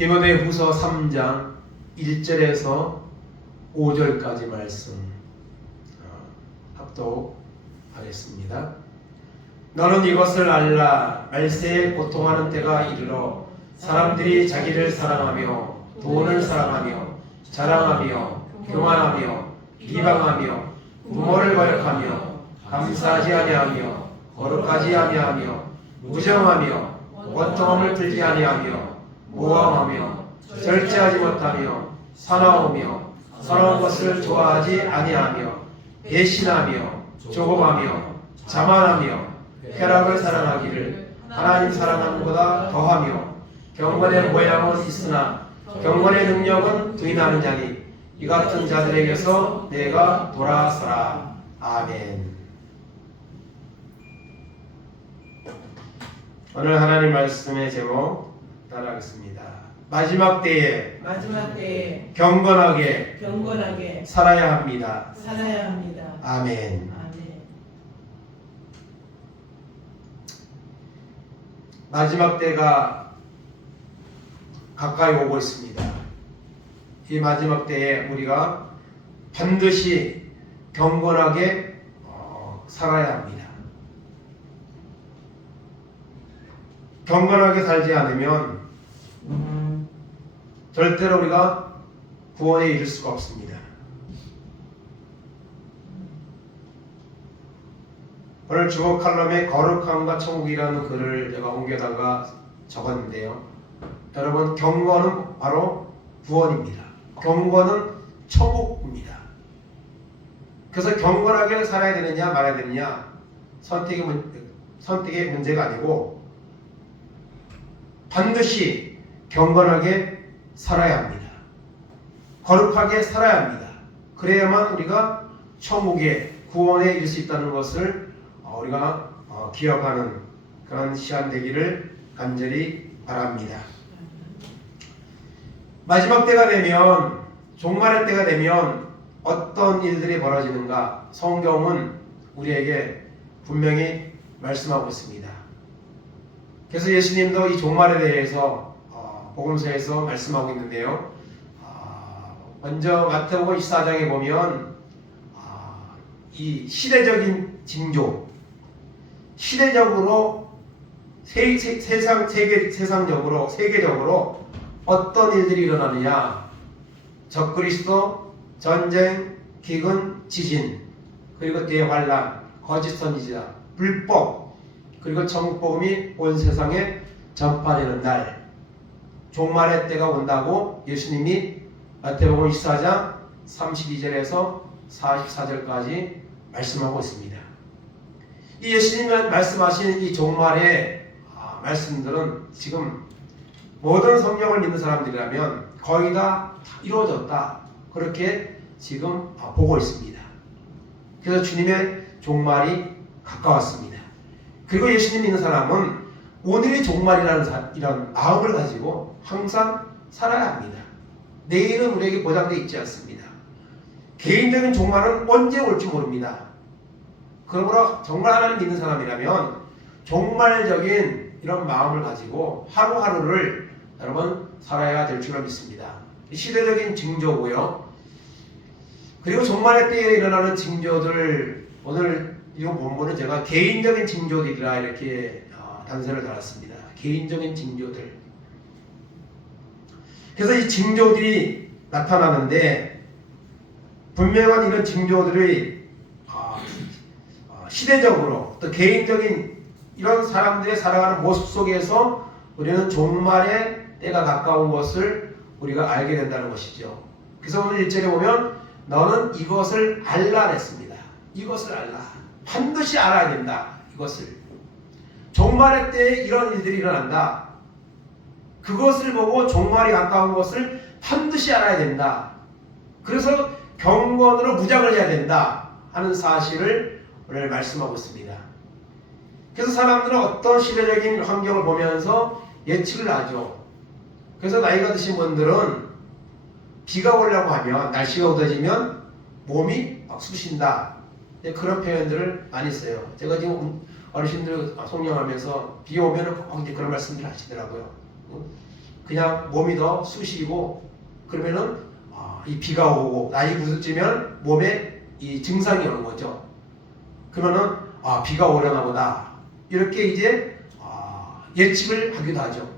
디모데후서 3장 1절에서 5절까지 말씀 합독하겠습니다. 너는 이것을 알라. 말세에 고통하는 때가 이르러 사람들이 자기를 사랑하며 돈을 사랑하며 자랑하며 교만하며 비방하며 부모를 거역하며 감사하지 아니하며 거룩하지 아니하며 무정하며 원통함을 풀지 아니하며 모함하며 절제하지 못하며 사나우며 선한 것을 좋아하지 아니하며 배신하며 조급하며 자만하며 쾌락을 사랑하기를 하나님 사랑하는 것보다 더하며 경건의 모양은 있으나 경건의 능력은 부인하는 자니 이 같은 자들에게서 내가 돌아서라. 아멘. 오늘 하나님 말씀의 제목 따라하겠습니다. 마지막 때에 경건하게 살아야 합니다. 아멘. 마지막 때가 가까이 오고 있습니다. 이 마지막 때에 우리가 반드시 경건하게 살아야 합니다. 경건하게 살지 않으면 절대로 우리가 구원에 이를 수가 없습니다. 오늘 주보 칼럼에 거룩함과 천국이라는 글을 제가 옮겨다가 적었는데요. 여러분, 경건은 바로 구원입니다. 경건은 천국입니다. 그래서 경건하게 살아야 되느냐 말아야 되느냐 선택의 문제가 아니고 반드시 경건하게 살아야 합니다. 거룩하게 살아야 합니다. 그래야만 우리가 천국의 구원에 이를 수 있다는 것을 우리가 기억하는 그런 시간 되기를 간절히 바랍니다. 마지막 때가 되면, 종말의 때가 되면 어떤 일들이 벌어지는가 성경은 우리에게 분명히 말씀하고 있습니다. 그래서 예수님도 이 종말에 대해서 복음서에서 말씀하고 있는데요. 먼저 마태복음 24장에 보면 이 시대적인 징조, 시대적으로 세상적으로 세계적으로 어떤 일들이 일어나느냐, 적그리스도, 전쟁, 기근, 지진, 그리고 대환란, 거짓 선지자, 불법, 그리고 천국복음이 온 세상에 전파되는 날, 종말의 때가 온다고 예수님이 마태복음 24장 32절에서 44절까지 말씀하고 있습니다. 이 예수님이 말씀하신 이 종말의 말씀들은 지금 모든 성경을 믿는 사람들이라면 거의 다 이루어졌다, 그렇게 지금 보고 있습니다. 그래서 주님의 종말이 가까웠습니다. 그리고 예수님 믿는 사람은 오늘이 종말이라는 이런 마음을 가지고 항상 살아야 합니다. 내일은 우리에게 보장되어 있지 않습니다. 개인적인 종말은 언제 올지 모릅니다. 그러므로 정말 하나님 믿는 사람이라면 종말적인 이런 마음을 가지고 하루하루를 여러분 살아야 될 줄로 믿습니다. 시대적인 징조고요. 그리고 종말의 때에 일어나는 징조들, 오늘 이 본문은 제가 개인적인 징조들이라 이렇게 단서를 달았습니다. 개인적인 징조들. 그래서 이 징조들이 나타나는데 분명한 이런 징조들이 시대적으로 또 개인적인 이런 사람들의 살아가는 모습 속에서 우리는 종말의 때가 가까운 것을 우리가 알게 된다는 것이죠. 그래서 오늘 1절에 보면 너는 이것을 알라 했습니다. 이것을 알라. 반드시 알아야 된다. 이것을. 종말의 때에 이런 일들이 일어난다. 그것을 보고 종말이 가까운 것을 반드시 알아야 된다. 그래서 경건으로 무장을 해야 된다 하는 사실을 오늘 말씀하고 있습니다. 그래서 사람들은 어떤 시대적인 환경을 보면서 예측을 하죠. 그래서 나이가 드신 분들은 비가 오려고 하면, 날씨가 어두워지면 몸이 막 쑤신다, 그런 표현들을 많이 써요. 제가 지금 어르신들 송영하면서 비 오면 꼭 그런 말씀들을 하시더라고요. 그냥 몸이 더 쑤시고 그러면은 이 비가 오고 날이 구슬지면 몸에 이 증상이 오는 거죠. 그러면은 비가 오려나 보다 이렇게 이제 예측을 하기도 하죠.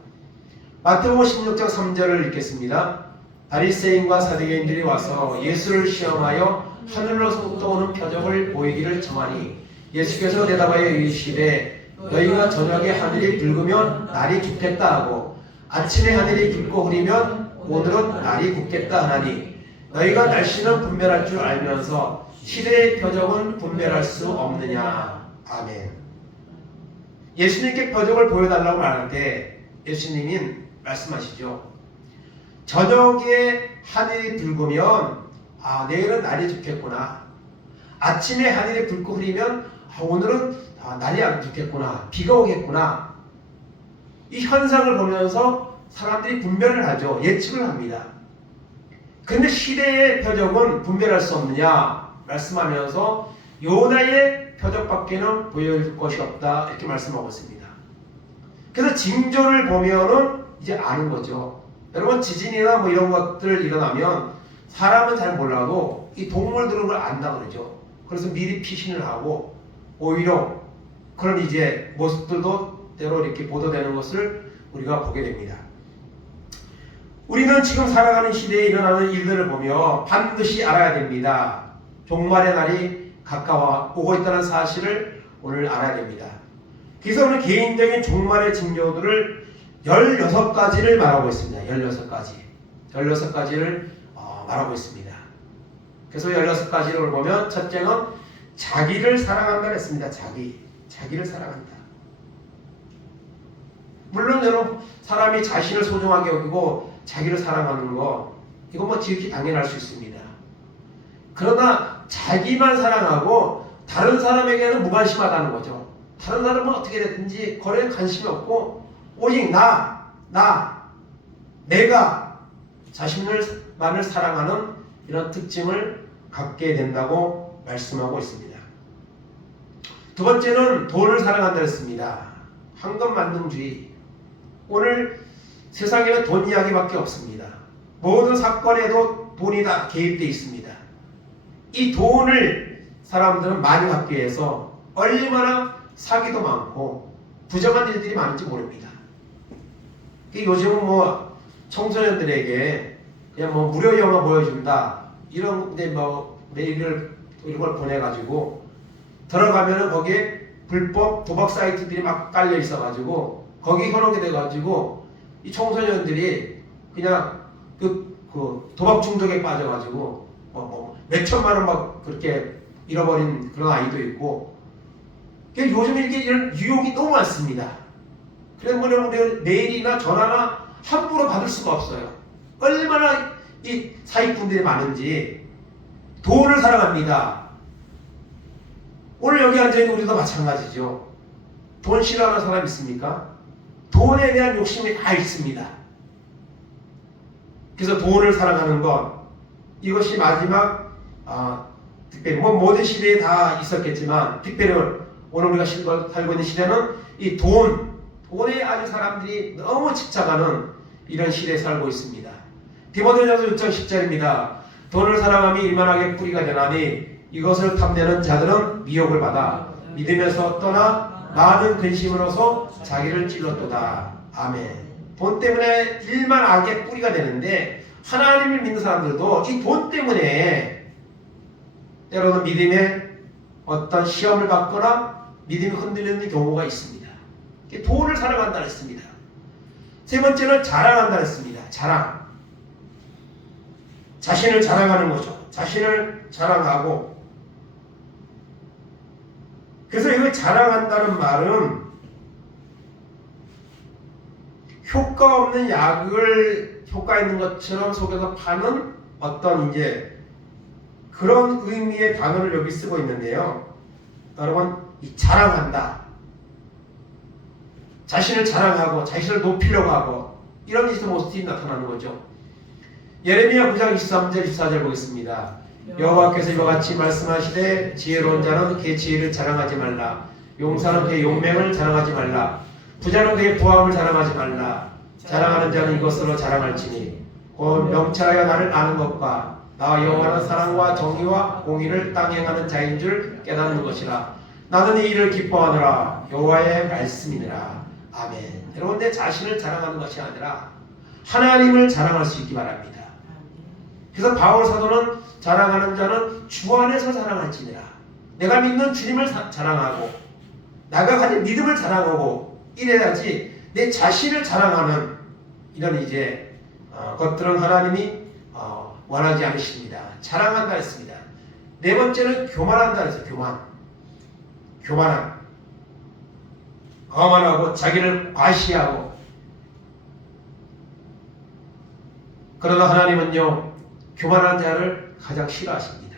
마태복음 16장 3절을 읽겠습니다. 바리새인과 사두개인들이 와서 예수를 시험하여 하늘로부터 오는 표적을 보이기를 청하니 예수께서 대답하여 이르시되 너희가 저녁에 하늘이 붉으면 날이 죽겠다 하고 아침에 하늘이 붉고 흐리면 오늘은 날이 굳겠다 하나니 너희가 날씨는 분별할 줄 알면서 시대의 표적은 분별할 수 없느냐. 아멘. 예수님께 표적을 보여달라고 말할 때 예수님이 말씀하시죠. 저녁에 하늘이 붉으면 내일은 날이 좋겠구나. 아침에 하늘이 붉고 흐리면 오늘은 날이 안 좋겠구나. 비가 오겠구나. 이 현상을 보면서 사람들이 분별을 하죠. 예측을 합니다. 그런데 시대의 표적은 분별할 수 없느냐 말씀하면서 요나의 표적밖에는 보여줄 것이 없다 이렇게 말씀하고 있습니다. 그래서 징조를 보면은 이제 아는 거죠. 여러분 지진이나 뭐 이런 것들 일어나면 사람은 잘 몰라도 이 동물들은 그걸 안다 그러죠. 그래서 미리 피신을 하고 오히려 그런 이제 모습들도 때로 이렇게 보도되는 것을 우리가 보게 됩니다. 우리는 지금 살아가는 시대에 일어나는 일들을 보며 반드시 알아야 됩니다. 종말의 날이 가까워 오고 있다는 사실을 오늘 알아야 됩니다. 그래서 오늘 개인적인 종말의 징조들을 16가지를 말하고 있습니다. 16가지를 말하고 있습니다. 그래서 16가지를 보면 첫째는 자기를 사랑한다 했습니다. 자기를 사랑한다. 물론 여러분 사람이 자신을 소중하게 여기고 자기를 사랑하는 거 이건 뭐 지극히 당연할 수 있습니다. 그러나 자기만 사랑하고 다른 사람에게는 무관심하다는 거죠. 다른 사람은 어떻게 됐든지 거래에 관심이 없고 오직 내가 자신만을 사랑하는 이런 특징을 갖게 된다고 말씀하고 있습니다. 두 번째는 돈을 사랑한다 했습니다. 황금만능주의. 오늘 세상에는 돈 이야기밖에 없습니다. 모든 사건에도 돈이 다 개입되어 있습니다. 이 돈을 사람들은 많이 갖기 위해서 얼마나 사기도 많고 부정한 일들이 많은지 모릅니다. 요즘은 뭐 청소년들에게 그냥 뭐 무료 영화 보여준다 이런 데 뭐 메일을 이런 걸 보내가지고 들어가면은 거기에 불법 도박 사이트들이 막 깔려 있어가지고 거기 현혹이 돼가지고 이 청소년들이 그냥 그 도박 중독에 빠져가지고 몇천만 원 막 그렇게 잃어버린 그런 아이도 있고 요즘 이런 유혹이 너무 많습니다. 그래서 우리 메일이나 전화나 함부로 받을 수가 없어요. 얼마나 이 사기꾼들이 많은지. 돈을 사랑합니다. 오늘 여기 앉아있는 우리도 마찬가지죠. 돈 싫어하는 사람 있습니까? 돈에 대한 욕심이 다 있습니다. 그래서 돈을 사랑하는 것 이것이 마지막 특별히 모든 시대에 다 있었겠지만 특별히 오늘 우리가 살고 있는 시대는 이 돈에 아주 사람들이 너무 집착하는 이런 시대에 살고 있습니다. 디모데전서 6장 10절입니다. 돈을 사랑함이 일만하게 뿌리가 되나니 이것을 탐내는 자들은 미혹을 받아 믿음에서 떠나 많은 근심으로서 자기를 찔렀도다. 아멘. 돈 때문에 일만하게 뿌리가 되는데 하나님을 믿는 사람들도 이 돈 때문에 때로는 믿음에 어떤 시험을 받거나 믿음이 흔들리는 경우가 있습니다. 돈을 사랑한다 했습니다. 세 번째는 자랑한다 했습니다. 자랑. 자신을 자랑하는 거죠. 자신을 자랑하고. 그래서 이걸 자랑한다는 말은 효과 없는 약을 효과 있는 것처럼 속에서 파는 어떤 이제 그런 의미의 단어를 여기 쓰고 있는데요. 여러분, 이 자랑한다. 자신을 자랑하고 자신을 높이려고 하고 이런 모습이 나타나는 거죠. 예레미야 9장 23절 24절 보겠습니다. 여호와께서 이와 같이 말씀하시되 지혜로운 자는 그의 지혜를 자랑하지 말라. 용사는 그의 용맹을 자랑하지 말라. 부자는 그의 부함을 자랑하지 말라. 자랑하는 자는 이것으로 자랑할지니 곧 명철하여 나를 아는 것과 나와 여호와는 사랑과 정의와 공의를 땅에 행하는 자인 줄 깨닫는 것이라. 나는 이 일을 기뻐하노라. 여호와의 말씀이니라. 아멘. 여러분, 내 자신을 자랑하는 것이 아니라 하나님을 자랑할 수 있기 바랍니다. 그래서 바울 사도는 자랑하는 자는 주 안에서 자랑할지니라. 내가 믿는 주님을 자랑하고 내가 가진 믿음을 자랑하고 이래야지 내 자신을 자랑하는 이런 이제 것들은 하나님이 원하지 않으십니다. 자랑한다 했습니다. 네 번째는 교만한다 했어요. 교만함. 거만하고 자기를 과시하고. 그러나 하나님은요, 교만한 자를 가장 싫어하십니다.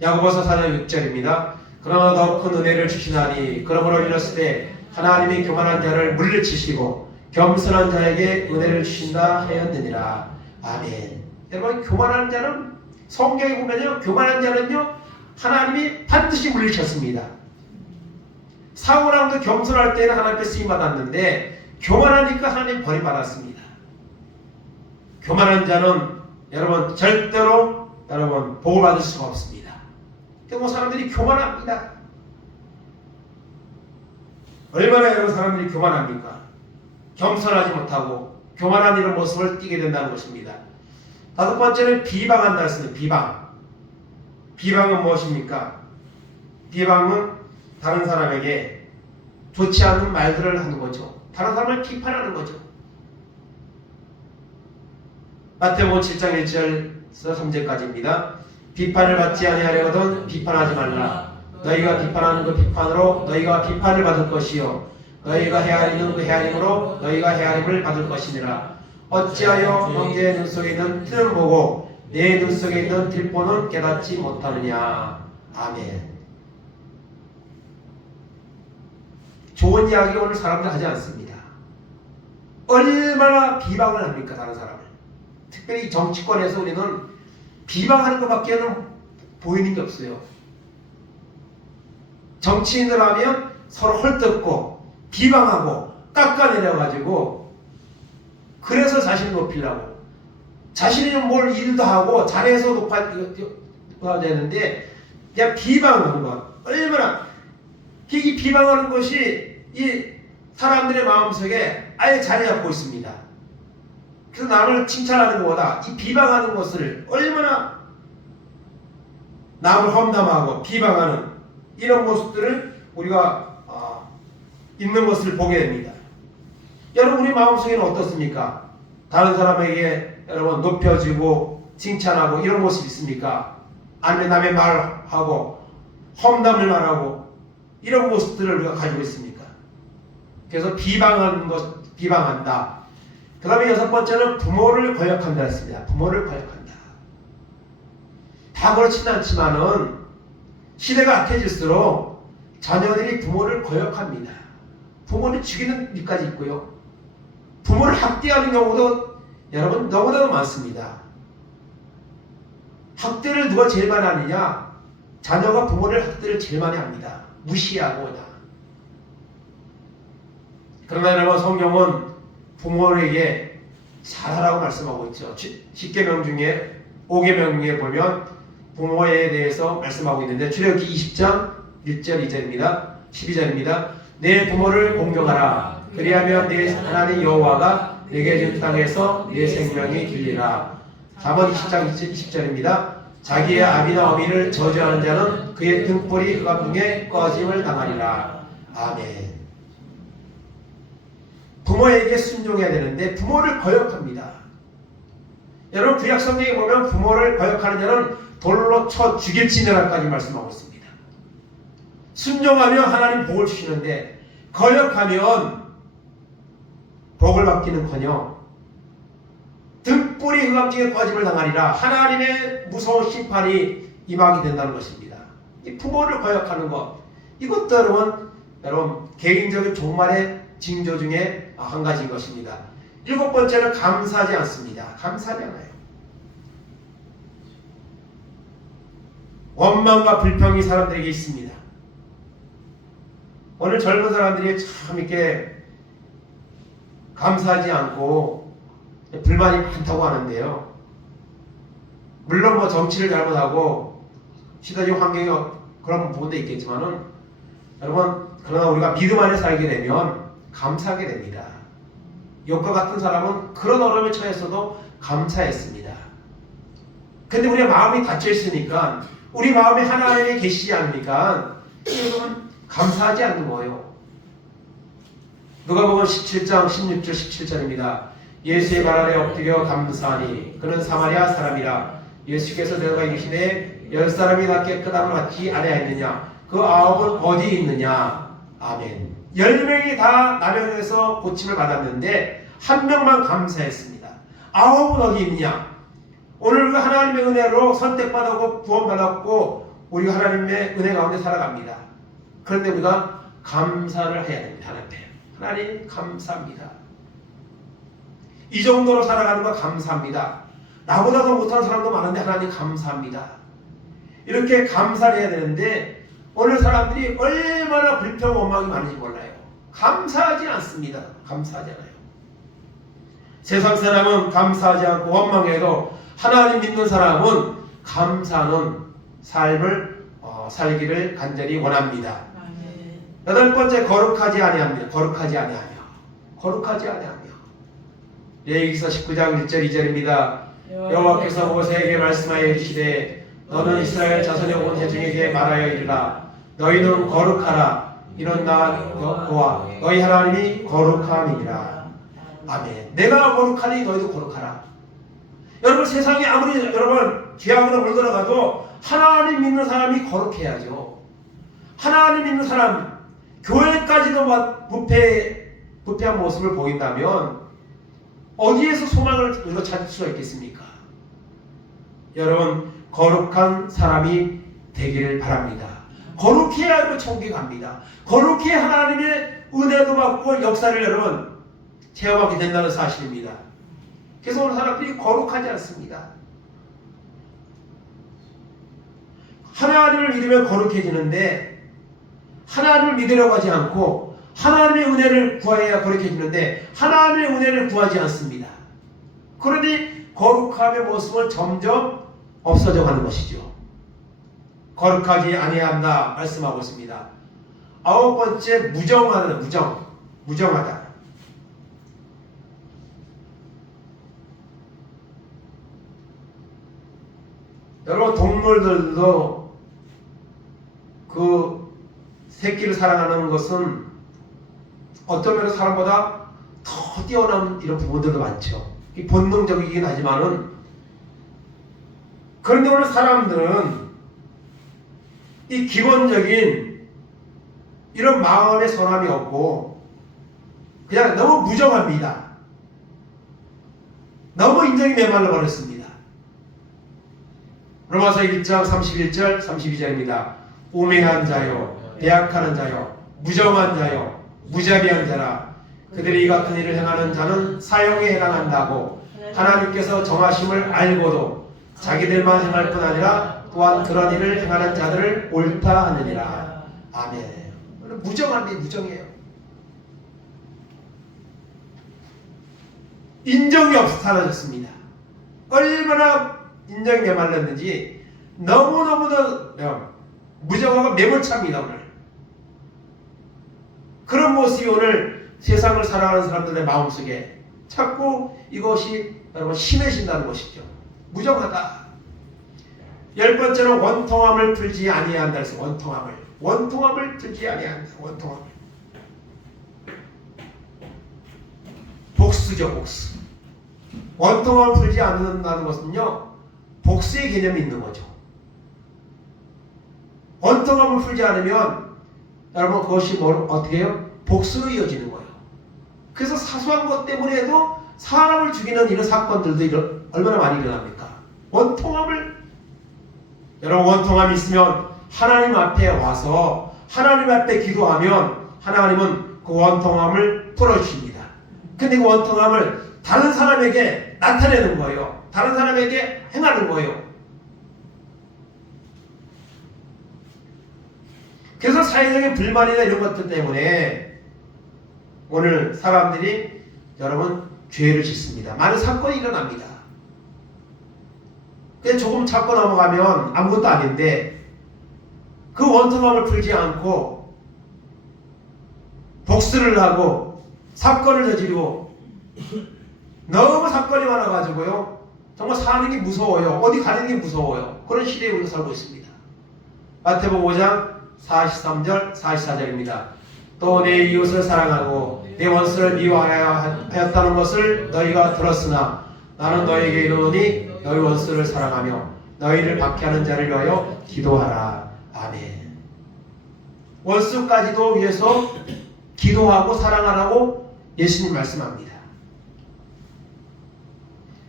야고보서 4장 6절입니다. 그러나 더 큰 은혜를 주시나니 그러므로 이르실 때 하나님이 교만한 자를 물리치시고 겸손한 자에게 은혜를 주신다 하였느니라. 아멘. 여러분, 교만한 자는 성경에 보면요, 교만한 자는요 하나님이 반드시 물리쳤습니다. 사울왕도 겸손할 때는 하나님께 쓰임 받았는데 교만하니까 하나님 버림받았습니다. 교만한 자는 여러분 절대로 여러분 복을 받을 수가 없습니다. 그러니까 사람들이 교만합니다. 얼마나 여러분 사람들이 교만합니까? 겸손하지 못하고 교만한 이런 모습을 띠게 된다는 것입니다. 다섯 번째는 비방한다 했습니다. 비방은 무엇입니까? 비방은 다른 사람에게 좋지 않은 말들을 하는 거죠. 다른 사람을 비판하는 거죠. 마태복음 7장 1절에서 3절까지입니다. 비판을 받지 아니하려거든 비판하지 말라. 너희가 비판하는 그 비판으로 너희가 비판을 받을 것이요 너희가 헤아리는 그 헤아림으로 너희가 헤아림을 받을 것이니라. 어찌하여 형제의 눈 속에 있는 티는 보고 내 눈 속에 있는 들보는 깨닫지 못하느냐. 아멘. 좋은 이야기 오늘 사람들 하지 않습니다. 얼마나 비방을 합니까, 다른 사람을. 특별히 정치권에서 우리는 비방하는 것밖에는 보이는 게 없어요. 정치인들 하면 서로 헐뜯고 비방하고 깎아내려가지고 그래서 자신을 높이려고 자신이 좀 뭘 일도 하고 잘해서 높아야 되는데 그냥 비방하는 것 얼마나 이 비방하는 것이 이 사람들의 마음속에 아예 자리 잡고 있습니다. 그래서 남을 칭찬하는 것보다 이 비방하는 것을 얼마나 남을 험담하고 비방하는 이런 모습들을 우리가 있는 것을 보게 됩니다. 여러분, 우리 마음속에는 어떻습니까? 다른 사람에게 여러분 높여주고 칭찬하고 이런 모습이 있습니까? 아니면 남의 말하고 험담을 말하고 이런 모습들을 우리가 가지고 있습니까? 그래서 비방한다. 그 다음에 여섯 번째는 부모를 거역한다 했습니다. 부모를 거역한다. 다 그렇지는 않지만은 시대가 악해질수록 자녀들이 부모를 거역합니다. 부모를 죽이는 일까지 있고요. 부모를 학대하는 경우도 여러분 너무나도 많습니다. 학대를 누가 제일 많이 하느냐? 자녀가 부모를 학대를 제일 많이 합니다. 무시하고 그냥. 그러나 여러분, 성경은 부모에게 잘하라고 말씀하고 있죠. 10계명 중에 5계명 중에 보면 부모에 대해서 말씀하고 있는데 출애굽기 20장 1절 2절입니다. 12절입니다. 내 부모를 공경하라. 그리하면 내 하나님 여호와가 내게 준 땅에서 내 생명이 길리라. 잠언 20장 20절입니다. 자기의 아비나 어미를 저주하는 자는 그의 등불이 흑암 중에 꺼짐을 당하리라. 아멘. 부모에게 순종해야 되는데 부모를 거역합니다. 여러분, 구약 성경에 보면 부모를 거역하는 자는 돌로 쳐 죽일지니라까지 말씀하고 있습니다. 순종하면 하나님 복을 주시는데 거역하면 복을 받기는커녕 등불이 흑암 중에 꺼짐을 당하리라. 하나님의 무서운 심판이 임하게 된다는 것입니다. 이 부모를 거역하는 것, 이것도 여러분 개인적인 종말의 징조 중에 한 가지인 것입니다. 일곱 번째는 감사하지 않습니다. 감사하지 않아요. 원망과 불평이 사람들에게 있습니다. 오늘 젊은 사람들이 참 이렇게 감사하지 않고 불만이 많다고 하는데요. 물론 뭐 정치를 잘못하고 시대적 환경이 그런 부분도 있겠지만은 여러분, 그러나 우리가 믿음 안에 살게 되면 감사하게 됩니다. 욥과 같은 사람은 그런 어려움에 처했어도 감사했습니다. 근데 우리의 마음이 닫혀 있으니까, 우리 마음에 하나님이 계시지 않으니까 지금 감사하지 않는 거예요. 누가복음 17장 16절 17절입니다. 예수의 발 아래 엎드려 감사하니 그는 사마리아 사람이라. 예수께서 내가 이르시되 10사람이 다 깨끗함을 받지 아니하였느냐? 그 9은 어디 있느냐? 아멘. 10명이 다 나병에서 고침을 받았는데 한 명만 감사했습니다. 9은 어디 있느냐? 오늘 그 하나님의 은혜로 선택받았고 구원받았고 우리가 하나님의 은혜 가운데 살아갑니다. 그런데 우리가 감사를 해야 됩니다. 하나님 감사합니다. 이 정도로 살아가는 거 감사합니다. 나보다 더 못하는 사람도 많은데 하나님 감사합니다. 이렇게 감사를 해야 되는데 오늘 사람들이 얼마나 불평 원망이 많은지 몰라요. 감사하지 않습니다. 감사하지 않아요. 세상 사람은 감사하지 않고 원망해도 하나님 믿는 사람은 감사하는 삶을 살기를 간절히 원합니다. 여덟 번째, 거룩하지 아니하며. 거룩하지 아니하며. 거룩하지 아니하며. 레위기서 19장 1절 2절입니다. 여호와께서 모세에게 말씀하여 이르시되 너는 이스라엘 자손의 온 회중에게 말하여 이르라. 너희는 거룩하라. 이는 나 여호와 너희 하나님이 거룩함이니라. 아멘. 내가 거룩하니 너희도 거룩하라. 여러분, 세상에 아무리 여러분 죄악으로 물들어가도 하나님 믿는 사람이 거룩해야죠. 하나님 믿는 사람, 교회까지도 부패한 모습을 보인다면 어디에서 소망을 우리가 찾을 수가 있겠습니까? 여러분, 거룩한 사람이 되기를 바랍니다. 거룩해야 천국에 갑니다. 거룩해야 하나님의 은혜도 받고 역사를 여러분 체험하게 된다는 사실입니다. 그래서 오늘 사람들이 거룩하지 않습니다. 하나님을 믿으면 거룩해지는데 하나님을 믿으려고 하지 않고 하나님의 은혜를 구해야 거룩해지는데 하나님의 은혜를 구하지 않습니다. 그러니 거룩함의 모습은 점점 없어져 가는 것이죠. 거룩하지 아니한다 말씀하고 있습니다. 아홉 번째, 무정하다. 무정하다. 여러분, 동물들도 그 새끼를 사랑하는 것은 어떤 면에서 사람보다 더 뛰어난 이런 부분들도 많죠. 본능적이긴 하지만은, 그런데 오늘 사람들은 이 기본적인 이런 마음의 선함이 없고 그냥 너무 무정합니다. 너무 인정이 메말라 버렸습니다. 로마서 1장 31절 32절입니다. 우매한 자요, 배약하는 자요, 무정한 자요, 무자비한 자라. 그들이 이 같은 일을 행하는 자는 사형에 해당한다고 하나님께서 정하심을 알고도 자기들만 행할 뿐 아니라 또한 그런 일을 행하는 자들을 옳다 하느니라. 아멘. 무정한데 무정해요. 인정이 사라졌습니다. 얼마나 인정이 메말랐는지 너무너무도 무정하고 매몰차입니다. 오늘 그런 모습이 오늘 세상을 살아가는 사람들의 마음속에 자꾸 이것이 여러분 심해진다는 것이죠. 무정하다. 열 번째는 원통함을 풀지 아니한다. 그래서 원통함을 풀지 아니한다. 원통함을. 복수죠, 복수. 원통함을 풀지 않는다는 것은요, 복수의 개념이 있는 거죠. 원통함을 풀지 않으면 여러분 그것이 어떻게 해요? 복수로 이어지는 거예요. 그래서 사소한 것 때문에도 사람을 죽이는 이런 사건들도 얼마나 많이 일어납니까? 여러분, 원통함이 있으면 하나님 앞에 와서 하나님 앞에 기도하면 하나님은 그 원통함을 풀어주십니다. 근데 그 원통함을 다른 사람에게 나타내는 거예요. 다른 사람에게 행하는 거예요. 그래서 사회적인 불만이나 이런 것들 때문에 오늘 사람들이 여러분 죄를 짓습니다. 많은 사건이 일어납니다. 그냥 조금 잡고 넘어가면 아무것도 아닌데 그 원통함을 풀지 않고 복수를 하고 사건을 저지르고 너무 사건이 많아가지고요. 정말 사는 게 무서워요. 어디 가는 게 무서워요. 그런 시대에 우리가 살고 있습니다. 마태복음 5장 43절 44절입니다. 또 내 이웃을 사랑하고 내 원수를 미워하여 하였다는 것을 너희가 들었으나 나는 너희에게 이르노니 너희 원수를 사랑하며 너희를 박해하는 자를 위하여 기도하라. 아멘. 원수까지도 위해서 기도하고 사랑하라고 예수님 말씀합니다.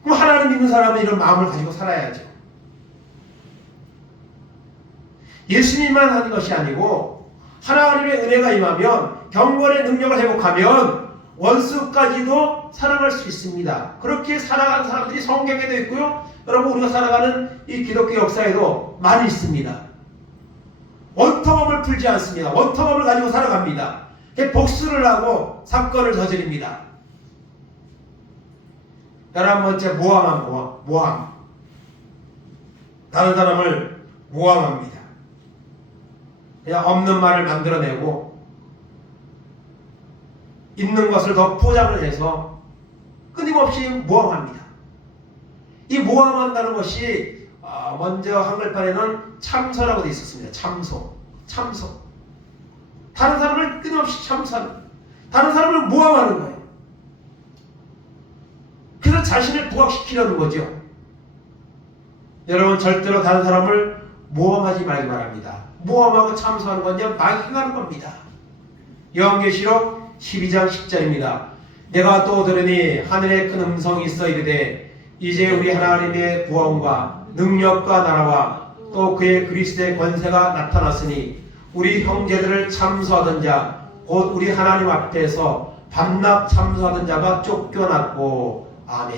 그럼 하나님 믿는 사람은 이런 마음을 가지고 살아야죠. 예수님만 하는 것이 아니고 하나님의 은혜가 임하면 경건의 능력을 회복하면 원수까지도 사랑할 수 있습니다. 그렇게 살아가는 사람들이 성경에도 있고요. 여러분 우리가 살아가는 이 기독교 역사에도 많이 있습니다. 원통함을 풀지 않습니다. 원통함을 가지고 살아갑니다. 복수를 하고 사건을 저지릅니다. 11번째 모함. 다른 사람을 모함합니다. 그냥 없는 말을 만들어내고 있는 것을 더 포장을 해서 끊임없이 모함합니다. 이 모함한다는 것이 먼저 한글판에는 참소라고 되어 있었습니다. 참소. 다른 사람을 끊임없이 참소하는, 다른 사람을 모함하는 거예요. 그래서 자신을 부각시키려는 거죠. 여러분 절대로 다른 사람을 모함하지 말기 바랍니다. 모함하고 참소하는 건요 망행하는 겁니다. 요한계시록 12장 10절입니다. 내가 또 들으니 하늘에 큰 음성이 있어 이르되 이제 우리 하나님의 구원과 능력과 나라와 또 그의 그리스도의 권세가 나타났으니 우리 형제들을 참소하던 자 곧 우리 하나님 앞에서 밤낮 참소하던 자가 쫓겨났고 아멘.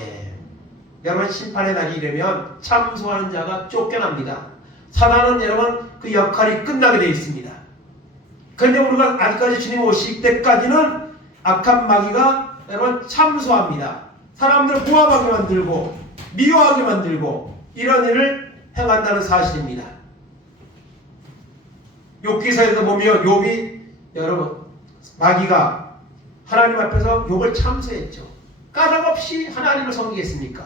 여러분 심판의 날이 이르면 참소하는 자가 쫓겨납니다. 사단은 여러분 그 역할이 끝나게 되어 있습니다. 그런데 우리가 아직까지 주님 오실 때까지는 악한 마귀가 여러분 참소합니다. 사람들을 모함하게 만들고 미워하게 만들고 이런 일을 행한다는 사실입니다. 욥기서에도 보면 욥이 여러분 마귀가 하나님 앞에서 욥을 참소했죠. 까닭없이 하나님을 섬기겠습니까?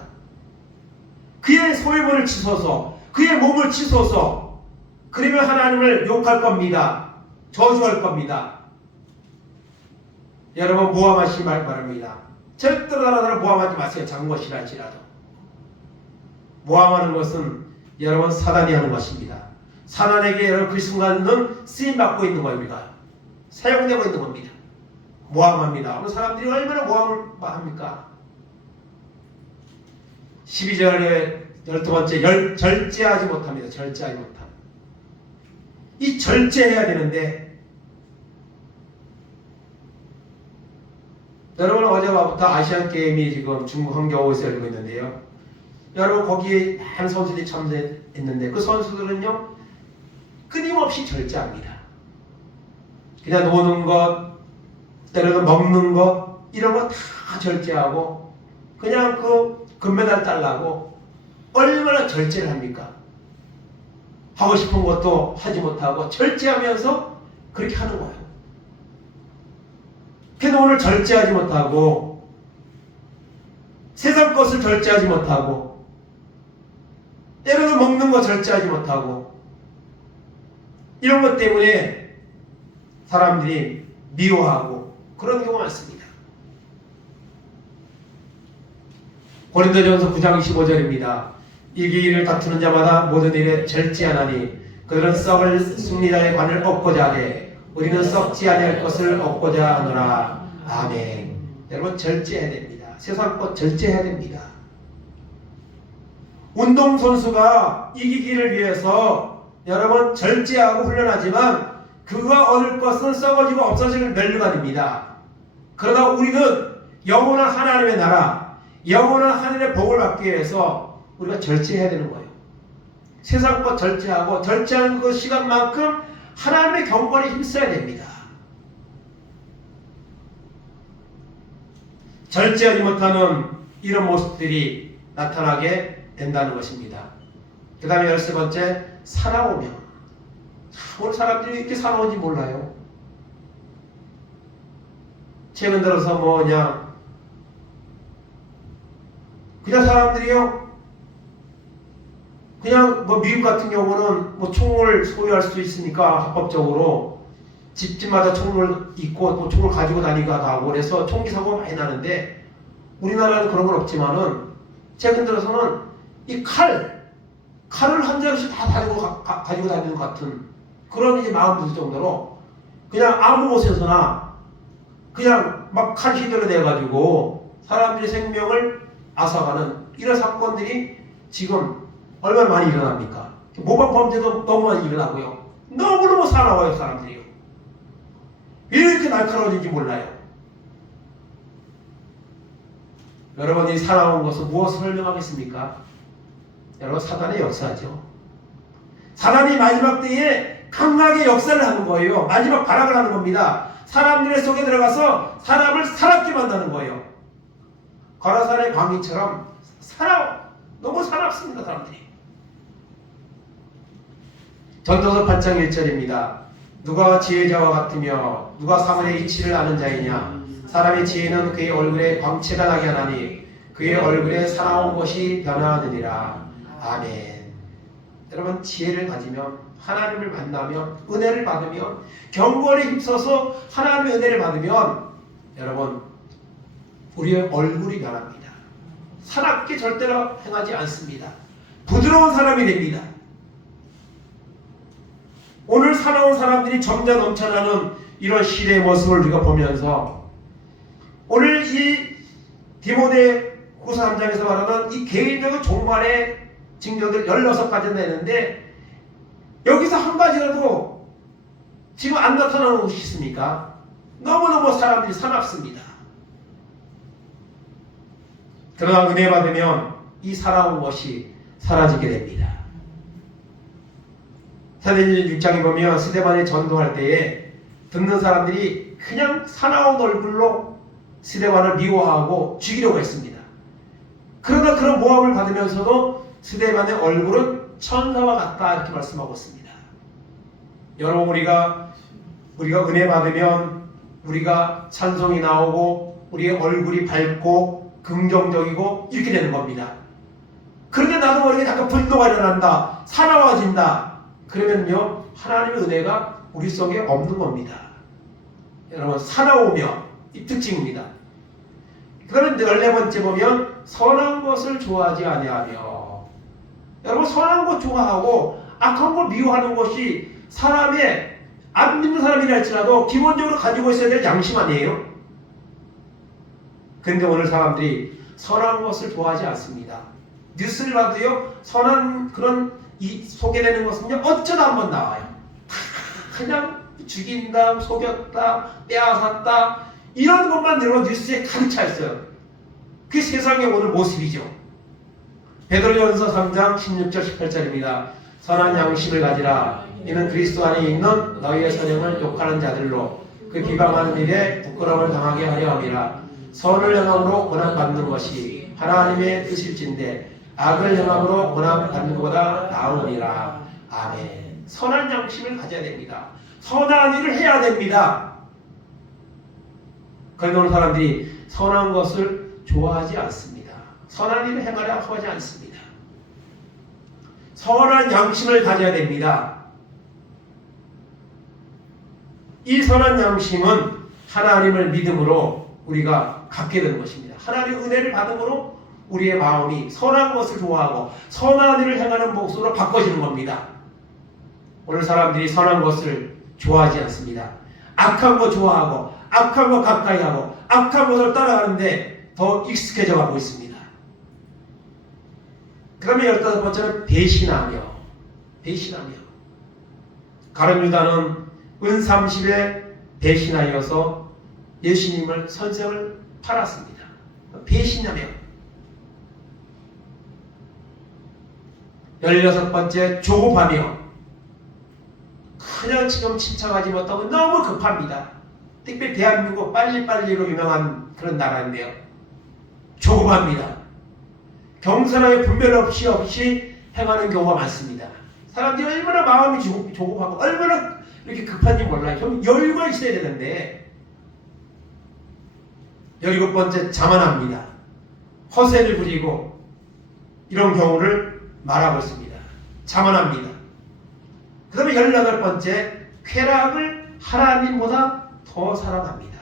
그의 소유물을 치소서 그의 몸을 치소서 그러면 하나님을 욕할 겁니다. 저주할 겁니다. 여러분 모함하시기 바랍니다. 절대로 다른 사람 모함하지 마세요. 작은 것이랄지라도. 모함하는 것은 여러분 사단이 하는 것입니다. 사단에게 여러분 그 순간은 쓰임받고 있는 겁니다. 사용되고 있는 겁니다. 모함합니다. 오늘 사람들이 얼마나 모함을 합니까? 12절에 12번째 절제하지 못합니다. 절제하지 못합니다. 이 절제해야 되는데 여러분 어제부터 아시안게임이 지금 중국 항저우에서 열리고 있는데요. 여러분 거기에 많은 선수들이 참여했는데 그 선수들은요 끊임없이 절제합니다. 그냥 노는 것, 때로는 먹는 것 이런 거 다 절제하고 그냥 그 금메달 달라고 얼마나 절제를 합니까? 하고 싶은 것도 하지 못하고 절제하면서 그렇게 하는 거예요. 그래도 오늘 절제하지 못하고 세상 것을 절제하지 못하고 때로는 먹는 거 절제하지 못하고 이런 것 때문에 사람들이 미워하고 그런 경우가 많습니다. 고린도전서 9장 25절입니다. 이기기를 다투는 자마다 모든 일에 절제하나니 그들은 썩을 승리자의 관을 얻고자 하되 우리는 썩지 아니할 것을 얻고자 하노라. 아멘. 여러분 절제해야 됩니다. 세상 것 절제해야 됩니다. 운동선수가 이기기를 위해서 여러분 절제하고 훈련하지만 그가 얻을 것은 썩어지고 없어질 멸류관입니다. 그러나 우리는 영원한 하나님의 나라 영원한 하늘의 복을 받기 위해서 우리가 절제해야 되는 거예요. 세상 것 절제하고 절제하는 그 시간만큼 하나님의 경건에 힘써야 됩니다. 절제하지 못하는 이런 모습들이 나타나게 된다는 것입니다. 그 다음에 13번째, 사나우며. 오늘 사람들이 이렇게 사나운지 몰라요. 최근 들어서 그냥 사람들이요, 그냥 미국 같은 경우는 총을 소유할 수 있으니까 합법적으로 집집마다 총을 있고 또 총을 가지고 다니기도 하고 그래서 총기 사고가 많이 나는데, 우리나라는 그런 건 없지만은 최근 들어서는 이 칼을 한 장씩 다 가지고 다니는 것 같은 그런 이제 마음 들 정도로 그냥 아무 곳에서나 그냥 막 칼 휘둘러대가지고 사람들의 생명을 앗아가는 이런 사건들이 지금 얼마나 많이 일어납니까? 모방 범죄도 너무 많이 일어나고요. 너무너무 사나워요, 사람들이요. 왜 이렇게 날카로워진지 몰라요. 여러분, 이 사나운 것은 무엇을 설명하겠습니까? 여러분, 사단의 역사죠. 사단이 마지막 때에 강하게 역사를 하는 거예요. 마지막 발악을 하는 겁니다. 사람들의 속에 들어가서 사람을 사납게 만드는 거예요. 거라산의 광희처럼 너무 사납습니다, 사람들이. 전도서 8장 1절입니다. 누가 지혜자와 같으며 누가 사물의 이치를 아는 자이냐? 사람의 지혜는 그의 얼굴에 광채가 나게 하나니 그의 얼굴에 사나운 것이 변화하느니라. 아멘. 여러분, 지혜를 가지면, 하나님을 만나면, 은혜를 받으면, 경건에 힘써서 하나님의 은혜를 받으면 여러분, 우리의 얼굴이 변합니다. 사납게 절대로 행하지 않습니다. 부드러운 사람이 됩니다. 오늘 사나운 사람들이 점점 넘쳐나는 이런 시대의 모습을 우리가 보면서 오늘 이 디모데 후서 3장에서 말하는 이 개인적인 종말의 징조들 16가지나 되는데 여기서 한 가지라도 지금 안 나타나는 것이 있습니까? 너무너무 사람들이 사납습니다. 그러나 은혜 받으면 이 사나운 것이 사라지게 됩니다. 사도행전 6장에 보면 스데반이 전도할 때에 듣는 사람들이 그냥 사나운 얼굴로 스데반을 미워하고 죽이려고 했습니다. 그러나 그런 모함을 받으면서도 스데반의 얼굴은 천사와 같다 이렇게 말씀하고 있습니다. 여러분, 우리가 은혜 받으면 우리가 찬송이 나오고 우리의 얼굴이 밝고 긍정적이고 이렇게 되는 겁니다. 그런데 나도 모르게 약간 분노가 일어난다, 사나워진다, 그러면요 하나님의 은혜가 우리 속에 없는 겁니다. 여러분, 사나우며 이 특징입니다. 그런데 14번째 보면 선한 것을 좋아하지 아니하며. 여러분, 선한 것 좋아하고 악한 걸 미워하는 것이 사람의, 안 믿는 사람이라 할지라도 기본적으로 가지고 있어야 될 양심 아니에요? 근데 오늘 사람들이 선한 것을 좋아하지 않습니다. 뉴스를 봐도요, 선한 그런 이 소개되는 것은요, 어쩌다 한번 나와요. 그냥 죽인다, 속였다, 빼앗았다, 이런 것만 들어도 뉴스에 가득 차 있어요. 그게 세상의 오늘 모습이죠. 베드로전서 3장 16절 18절입니다. 선한 양심을 가지라. 이는 그리스도 안에 있는 너희의 선행을 욕하는 자들로 그 비방하는 일에 부끄러움을 당하게 하려 함이라. 선을 행함으로 고난받는 것이 하나님의 뜻일진데 악을 행함으로 고난받는 것보다 나으니라. 아멘. 선한 양심을 가져야 됩니다. 선한 일을 해야 됩니다. 그런데 오늘 사람들이 선한 것을 좋아하지 않습니다. 선한 일을 행하려 하지 않습니다. 선한 양심을 가져야 됩니다. 이 선한 양심은 하나님을 믿음으로 우리가 갖게 되는 것입니다. 하나님의 은혜를 받음으로 우리의 마음이 선한 것을 좋아하고 선한 일을 행하는 모습으로 바꿔지는 겁니다. 오늘 사람들이 선한 것을 좋아하지 않습니다. 악한 거 좋아하고 악한 거 가까이 하고 악한 것을 따라가는데 더 익숙해져 가고 있습니다. 그러면 15번째는 배신하며. 가룟 유다는 은 30에 배신하여서 예수님을 선생을 팔았습니다. 배신하며. 16번째, 조급하며. 그냥 지금 침착하지 못하고 너무 급합니다. 특별히 대한민국 빨리빨리로 유명한 그런 나라인데요. 조급합니다. 겸손하게 분별 없이 행하는 경우가 많습니다. 사람들이 얼마나 마음이 조급하고 얼마나 이렇게 급한지 몰라요. 좀 여유가 있어야 되는데 17번째 자만합니다. 허세를 부리고 이런 경우를 말하고 있습니다. 자만합니다. 그 다음에 18번째 쾌락을 하나님보다 더 사랑합니다.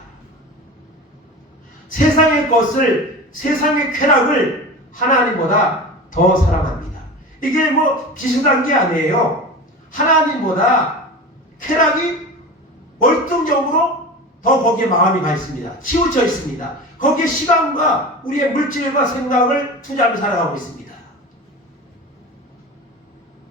세상의 것을, 세상의 쾌락을 하나님보다 더 사랑합니다. 이게 뭐 비슷한 게 아니에요. 하나님보다 쾌락이 월등적으로 더 거기에 마음이 가 있습니다. 치우쳐 있습니다. 거기에 시간과 우리의 물질과 생각을 투자하며 살아가고 있습니다.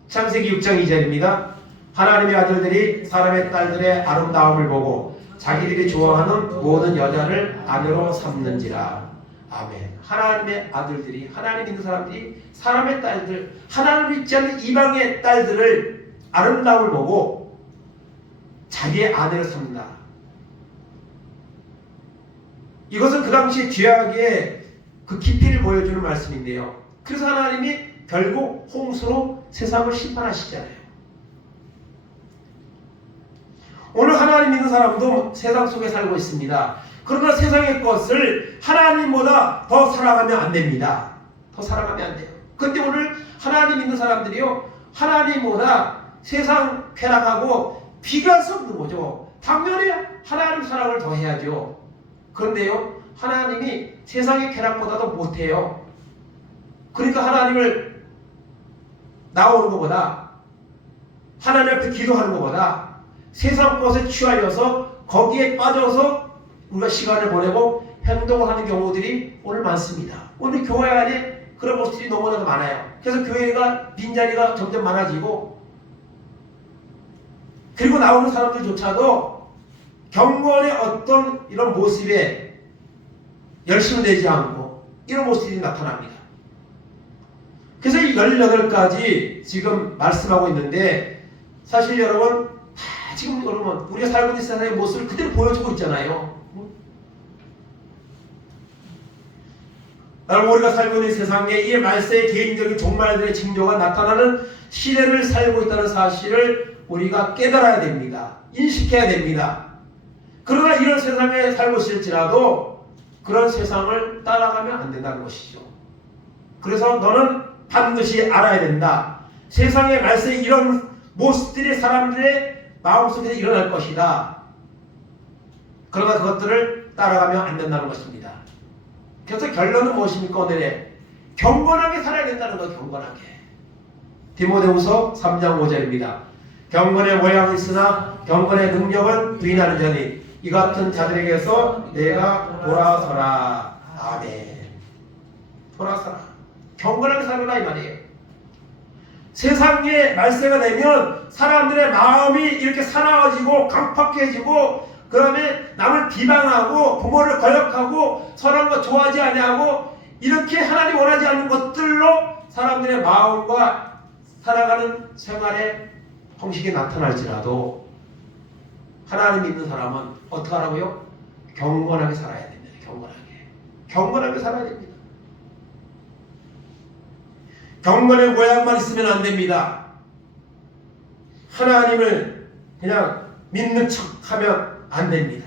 창세기 6장 2절입니다. 하나님의 아들들이 사람의 딸들의 아름다움을 보고 자기들이 좋아하는 모든 여자를 아내로 삼는지라. 아멘. 하나님의 아들들이, 하나님 있는 사람들이 사람의 딸들, 하나님 믿지 않는 이방의 딸들을 아름다움을 보고 자기의 아내를 삼는다. 이것은 그 당시 죄악의 그 깊이를 보여주는 말씀인데요. 그래서 하나님이 결국 홍수로 세상을 심판하시잖아요. 오늘 하나님 믿는 사람도 세상 속에 살고 있습니다. 그러나 세상의 것을 하나님보다 더 사랑하면 안 됩니다. 더 사랑하면 안 돼요. 근데 오늘 하나님 믿는 사람들이요, 하나님보다 세상 쾌락하고 비교할 수 없는 거죠. 당연히 하나님 사랑을 더 해야죠. 그런데요, 하나님이 세상의 쾌락보다도 못해요. 그러니까 하나님을 나오는 것보다, 하나님 앞에 기도하는 것보다 세상 것에 취하여서 거기에 빠져서 우리가 시간을 보내고 행동을 하는 경우들이 오늘 많습니다. 오늘 교회 안에 그런 모습들이 너무나도 많아요. 그래서 교회가 빈자리가 점점 많아지고, 그리고 나오는 사람들조차도 경건의 어떤 이런 모습에 열심을 내지 않고 이런 모습이 나타납니다. 그래서 이 18가지 지금 말씀하고 있는데, 사실 여러분 다 지금 여러분 우리가 살고 있는 세상의 모습을 그대로 보여주고 있잖아요. 여러분, 우리가 살고 있는 세상에 이 말세의 개인적인 종말들의 징조가 나타나는 시대를 살고 있다는 사실을 우리가 깨달아야 됩니다. 인식해야 됩니다. 그러나 이런 세상에 살고 있을지라도 그런 세상을 따라가면 안 된다는 것이죠. 그래서 너는 반드시 알아야 된다. 세상의 말세에 이런 모습들이 사람들의 마음속에 일어날 것이다. 그러나 그것들을 따라가면 안 된다는 것입니다. 그래서 결론은 무엇입니까? 오늘의 경건하게 살아야 된다는 것. 경건하게. 디모데후서 3장 5절입니다. 경건의 모양은 있으나 경건의 능력은 부인하는 자니 이 같은 자들에게서 내가 돌아서라. 아멘. 돌아서라. 경건하게 살아라 이 말이에요. 세상에 말세가 되면 사람들의 마음이 이렇게 사나워지고 강팍해지고, 그 다음에 남을 비방하고 부모를 거역하고 선한 것 좋아하지 아니하고 이렇게 하나님 원하지 않는 것들로 사람들의 마음과 살아가는 생활의 형식이 나타날지라도 하나님 믿는 사람은 어떻게 하라고요? 경건하게 살아야 됩니다. 경건하게 살아야 됩니다. 경건의 모양만 있으면 안 됩니다. 하나님을 그냥 믿는 척하면 안 됩니다.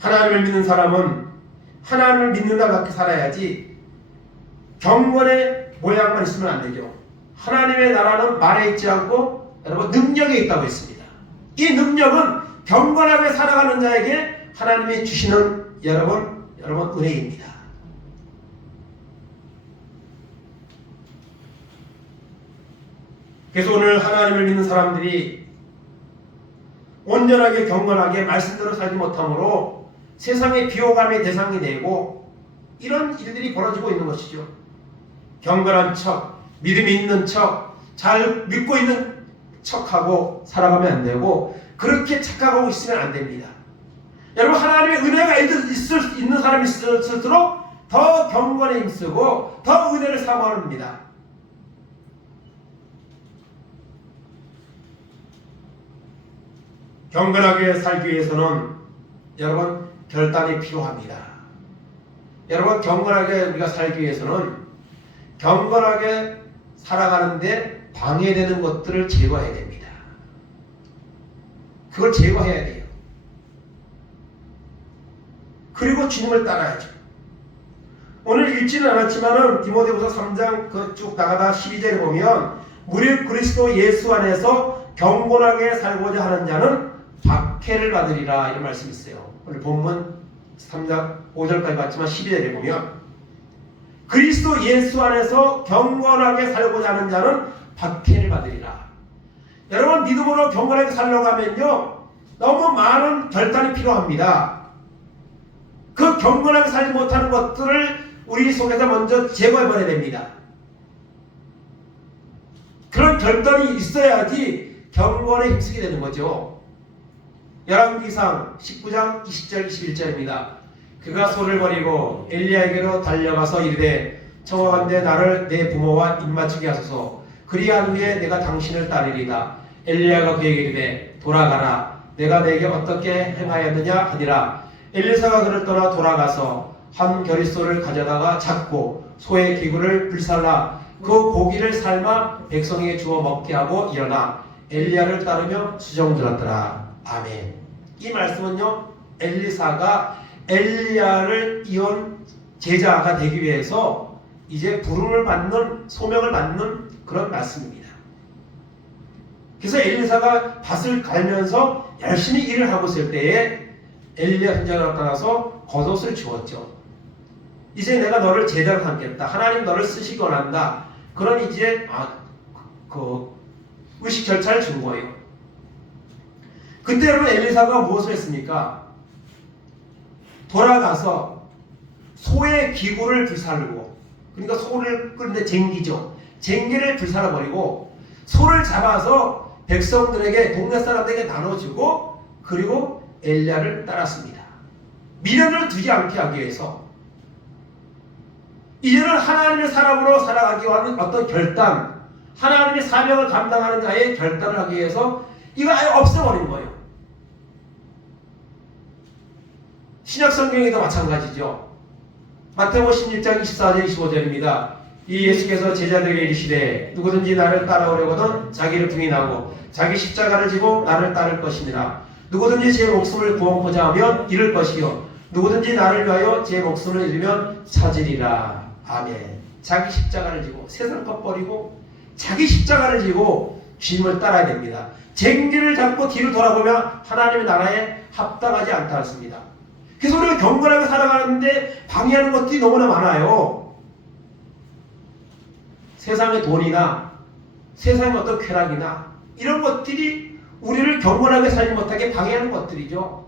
하나님을 믿는 사람은 하나님을 믿는다 그렇게 살아야지 경건의 모양만 있으면 안 되죠. 하나님의 나라는 말에 있지 않고 여러분 능력에 있다고 했습니다. 이 능력은 경건하게 살아가는 자에게 하나님이 주시는 여러분 은혜입니다. 그래서 오늘 하나님을 믿는 사람들이 온전하게 경건하게 말씀대로 살지 못함으로 세상의 비호감의 대상이 되고 이런 일들이 벌어지고 있는 것이죠. 경건한 척, 믿음이 있는 척, 잘 믿고 있는 척하고 살아가면 안 되고 그렇게 착각하고 있으면 안 됩니다. 여러분, 하나님의 은혜가 있는 사람이 있을수록 더 경건에 힘쓰고 더 은혜를 사모합니다. 경건하게 살기 위해서는 여러분 결단이 필요합니다. 여러분 경건하게 우리가 살기 위해서는 경건하게 살아가는데 방해되는 것들을 제거해야 됩니다. 그걸 제거해야 돼요. 그리고 주님을 따라야죠. 오늘 읽지는 않았지만은 디모데후서 3장 쭉 나가다 12절에 보면 무릇 그리스도 예수 안에서 경건하게 살고자 하는 자는 박해를 받으리라 이런 말씀이 있어요. 오늘 본문 3장 5절까지 봤지만 12절에 보면 그리스도 예수 안에서 경건하게 살고자 하는 자는 박해를 받으리라. 여러분 믿음으로 경건하게 살려고 하면요 너무 많은 결단이 필요합니다. 그 경건하게 살지 못하는 것들을 우리 속에서 먼저 제거해버려야 됩니다. 그런 결단이 있어야지 경건에 힘쓰게 되는 거죠. 열왕기상 19장 20절 21절입니다. 그가 소를 버리고 엘리야에게로 달려가서 이르되 청하건대 나를 내 부모와 입맞추게 하소서. 그리한 후에 내가 당신을 따르리다. 엘리야가 그에게 이르되 돌아가라. 내가 내게 어떻게 행하였느냐 하니라. 엘리사가 그를 떠나 돌아가서 한 겨릿소를 가져다가 잡고 소의 기구를 불살라 그 고기를 삶아 백성에게 주어 먹게 하고 일어나 엘리야를 따르며 수종들었더라. 아멘. 이 말씀은요 엘리사가 엘리야를 이은 제자가 되기 위해서 이제 부름을 받는 소명을 받는 그런 말씀입니다. 그래서 엘리사가 밭을 갈면서 열심히 일을 하고 있을 때에 엘리야 선지자가 나타나서 겉옷을 주었죠. 이제 내가 너를 제자로 삼겠다. 하나님 너를 쓰시기 원한다. 그런 이제 의식 절차를 준 거예요. 그때 여러분 엘리사가 무엇을 했습니까? 돌아가서 소의 기구를 불살르고 그러니까 소를 끄는데 쟁기죠. 쟁기를 불살라버리고 소를 잡아서 백성들에게 동네 사람들에게 나눠주고 그리고 엘리야를 따랐습니다. 미련을 두지 않게 하기 위해서 이제는 하나님의 사람으로 살아가기 위한 어떤 결단 하나님의 사명을 감당하는 자의 결단을 하기 위해서 이거 아예 없애버린 거예요. 신약성경에도 마찬가지죠. 마태복음 16장 24절 25절입니다. 이 예수께서 제자들에게 이르시되 누구든지 나를 따라오려거든 자기를 부인하고 자기 십자가를 지고 나를 따를 것이니라. 누구든지 제 목숨을 구원코자 하면 잃을 것이요 누구든지 나를 위하여 제 목숨을 잃으면 찾으리라. 아멘. 자기 십자가를 지고 세상 것 버리고 자기 십자가를 지고 주님을 따라야 됩니다. 쟁기를 잡고 뒤로 돌아보면 하나님의 나라에 합당하지 않다 했습니다. 그래서 우리가 경건하게 살아가는데 방해하는 것들이 너무나 많아요. 세상의 돈이나 세상의 어떤 쾌락이나 이런 것들이 우리를 경건하게 살지 못하게 방해하는 것들이죠.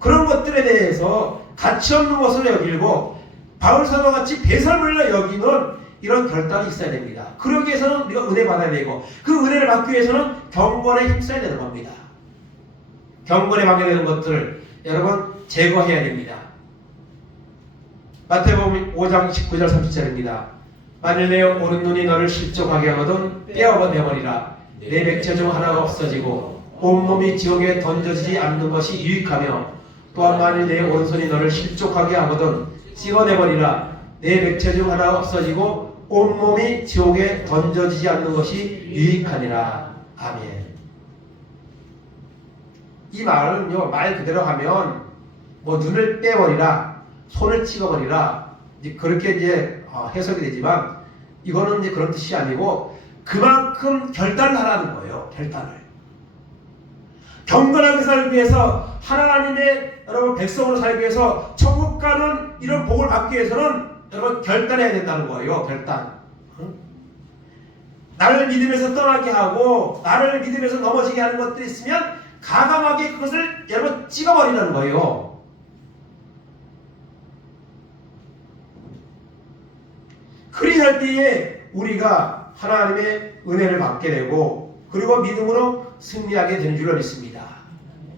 그런 것들에 대해서 가치 없는 것을 여기고 바울사도와 같이 배설물로 여기는 이런 결단이 있어야 됩니다. 그러기 위해서는 우리가 은혜 받아야 되고 그 은혜를 받기 위해서는 경건에 힘써야 되는 겁니다. 경건에 방해되는 것들을 여러분 제거해야 됩니다. 마태복음 5장 19절 30절입니다. 만일 내 오른눈이 너를 실족하게 하거든 빼어내버리라. 내 백체 중 하나가 없어지고 온몸이 지옥에 던져지지 않는 것이 유익하며 또한 만일 내 오른손이 너를 실족하게 하거든 찍어내버리라. 내 백체 중 하나가 없어지고 온몸이 지옥에 던져지지 않는 것이 유익하니라. 아멘. 이 말은요 말 그대로 하면 뭐 눈을 빼버리라 손을 찍어버리라 이제 그렇게 이제 해석이 되지만 이거는 이제 그런 뜻이 아니고 그만큼 결단을 하라는 거예요. 결단을 경건하게 살기 위해서 하나님의 여러분 백성으로 살기 위해서 천국 가는 이런 복을 받기 위해서는 여러분 결단해야 된다는 거예요. 결단. 나를 믿음에서 떠나게 하고 나를 믿음에서 넘어지게 하는 것들이 있으면 가감하게 그것을 여러분 찍어버리는 거예요. 그리할 할 때에 우리가 하나님의 은혜를 받게 되고 그리고 믿음으로 승리하게 되는 줄로 믿습니다.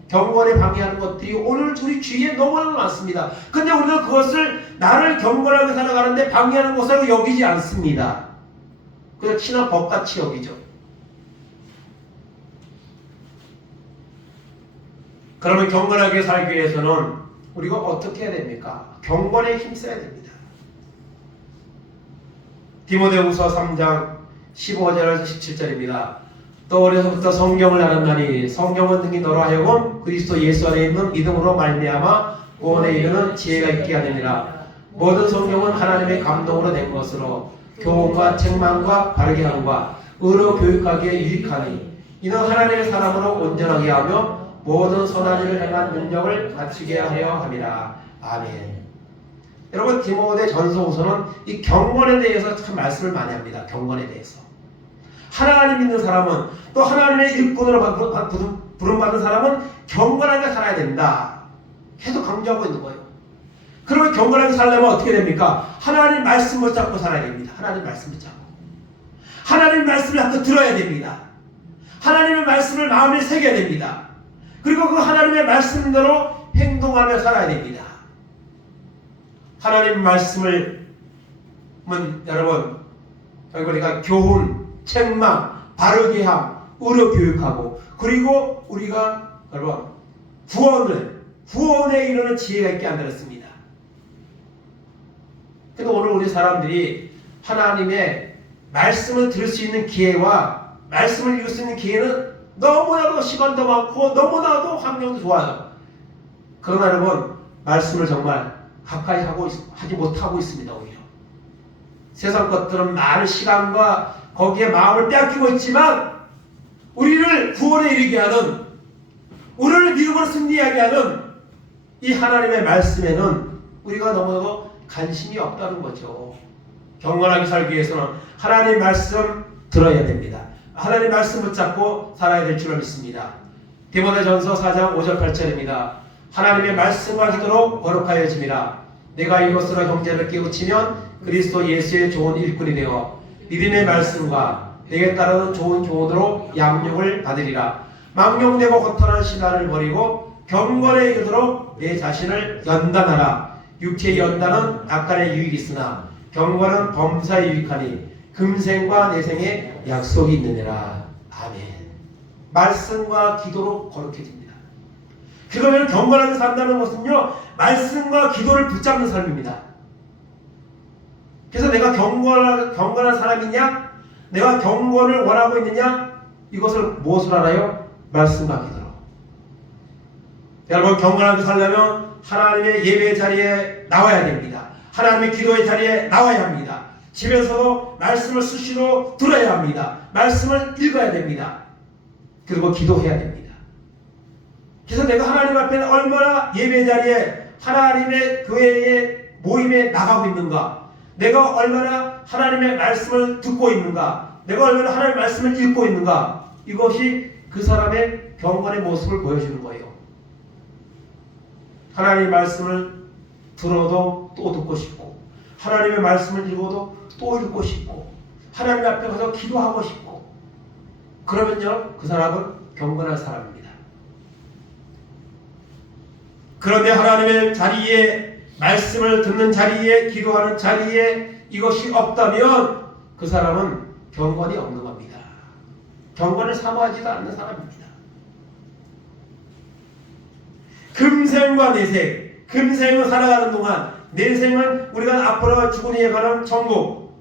경건에 방해하는 것들이 오늘 우리 주위에 너무나 많습니다. 근데 우리는 그것을 나를 경건하게 살아가는데 방해하는 것으로 여기지 않습니다. 그냥 친한 법같이 여기죠. 그러면 경건하게 살기 위해서는 우리가 어떻게 해야 됩니까? 경건에 힘써야 됩니다. 디모데후서 3장 15절에서 17절입니다. 또 어려서부터 성경을 알았나니 성경은 등이 너로 하여금 그리스도 예수 안에 있는 믿음으로 말미암아 구원에 이르는 지혜가 있게 하느니라. 모든 성경은 하나님의 감동으로 된 것으로 교훈과 책망과 바르게 함과 의로 교육하기에 유익하니 이는 하나님의 사람으로 온전하게 하며 모든 선한 일을 행한 능력을 갖추게 하려 함이라. 아멘. 여러분, 디모데 전서후서는 이 경건에 대해서 참 말씀을 많이 합니다. 경건에 대해서. 하나님 믿는 사람은, 또 하나님의 일꾼으로 부름받은 사람은 경건하게 살아야 된다. 계속 강조하고 있는 거예요. 그러면 경건하게 살려면 어떻게 됩니까? 하나님 말씀 붙잡고 살아야 됩니다. 하나님 말씀 붙잡고. 하나님 말씀을 자꾸 들어야 됩니다. 하나님의 말씀을 마음에 새겨야 됩니다. 그리고 그 하나님의 말씀대로 행동하며 살아야 됩니다. 하나님 말씀을 여러분, 우리가 교훈, 책망, 바르게 함, 의로 교육하고, 그리고 우리가 여러분 구원에 이르는 지혜가 있게 만들었습니다. 근데 오늘 우리 사람들이 하나님의 말씀을 들을 수 있는 기회와 말씀을 읽을 수 있는 기회는 너무나도 시간도 많고 너무나도 환경도 좋아요. 그러나 여러분, 말씀을 정말 가까이 하지 못하고 있습니다. 오히려 세상 것들은 많은 시간과 거기에 마음을 빼앗기고 있지만, 우리를 구원에 이르게 하는, 우리를 믿음으로 승리하게 하는 이 하나님의 말씀에는 우리가 너무나도 관심이 없다는 거죠. 경건하게 살기 위해서는 하나님 말씀 들어야 됩니다. 하나님 말씀 붙잡고 살아야 될 줄을 믿습니다. 디모데전서 4장 5절 8절입니다. 하나님의 말씀과 기도로 거룩하여짐이라. 내가 이것으로 형제를 깨우치면 그리스도 예수의 좋은 일꾼이 되어 믿음의 말씀과 내게 따르는 좋은 교훈으로 양육을 받으리라. 망령되고 거탈한 신앙을 버리고 경건에 이르도록 내 자신을 연단하라. 육체의 연단은 악간의 유익이 있으나 경건은 범사에 유익하니 금생과 내생에 약속이 있느니라. 아멘. 말씀과 기도로 거룩해집니다. 그러면 경건하게 산다는 것은요, 말씀과 기도를 붙잡는 삶입니다. 그래서 내가 경건한 사람이냐, 내가 경건을 원하고 있느냐, 이것을 무엇을 알아요? 말씀과 기도로. 여러분, 경건하게 살려면 하나님의 예배 자리에 나와야 됩니다. 하나님의 기도의 자리에 나와야 합니다. 집에서도 말씀을 수시로 들어야 합니다. 말씀을 읽어야 됩니다. 그리고 기도해야 됩니다. 그래서 내가 하나님 앞에 얼마나 예배 자리에 하나님의 교회의 모임에 나가고 있는가, 내가 얼마나 하나님의 말씀을 듣고 있는가, 내가 얼마나 하나님의 말씀을 읽고 있는가, 이것이 그 사람의 경건의 모습을 보여주는 거예요. 하나님의 말씀을 들어도 또 듣고 싶고, 하나님의 말씀을 읽어도 또 읽고 싶고, 하나님 앞에 가서 기도하고 싶고, 그러면요, 그 사람은 경건한 사람입니다. 그런데 하나님의 자리에, 말씀을 듣는 자리에, 기도하는 자리에 이것이 없다면 그 사람은 경건이 없는 겁니다. 경건을 사모하지도 않는 사람입니다. 금생과 내생, 금생을 살아가는 동안 내생은 우리가 앞으로 죽은 이에 관한 천국,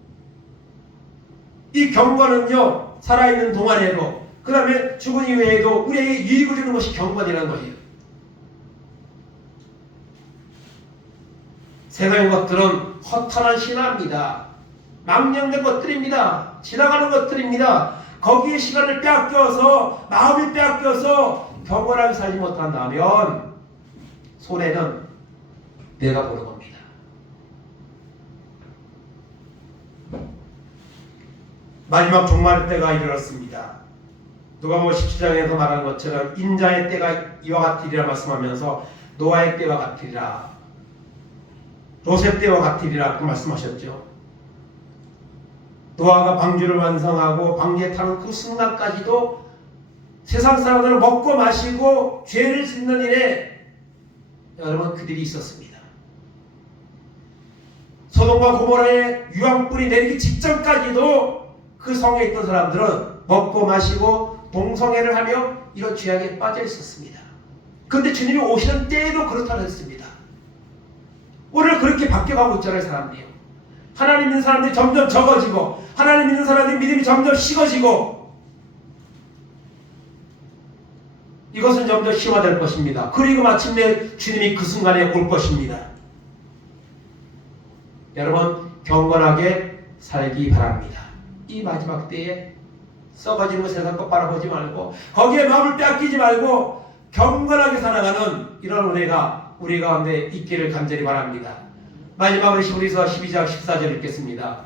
이 경건은요, 살아있는 동안에도, 그 다음에 죽은 이후에도 우리에게 유익을 주는 것이 경건이라는 것이에요. 세상의 것들은 허탄한 신화입니다. 망령된 것들입니다. 지나가는 것들입니다. 거기에 시간을 빼앗겨서, 마음이 빼앗겨서 경건하게 살지 못한다면 손해는 내가 보는 겁니다. 마지막 종말의 때가 이르렀습니다. 누가복음 17장에서 말한 것처럼 인자의 때가 이와 같으리라 말씀하면서 노아의 때와 같으리라, 롯의 때와 같으리라 그 말씀하셨죠. 노아가 방주를 완성하고 방주에 타는 그 순간까지도 세상 사람들을 먹고 마시고 죄를 짓는 일에 여러분 그들이 있었습니다. 소돔과 고모라의 유황불이 내리기 직전까지도 그 성에 있던 사람들은 먹고 마시고 동성애를 하며 이런 죄악에 빠져 있었습니다. 그런데 주님이 오시는 때에도 그렇다고 했습니다. 오늘 그렇게 바뀌어가고 있잖아요, 사람들이요. 하나님 믿는 사람들이 점점 적어지고, 하나님 믿는 사람들이 믿음이 점점 식어지고, 이것은 점점 심화될 것입니다. 그리고 마침내 주님이 그 순간에 올 것입니다. 여러분, 경건하게 살기 바랍니다. 이 마지막 때에 썩어지는 세상 것 바라보지 말고, 거기에 마음을 빼앗기지 말고 경건하게 살아가는 이런 은혜가 우리 가운데 있기를 간절히 바랍니다. 마지막으로 히브리서 12장 14절 읽겠습니다.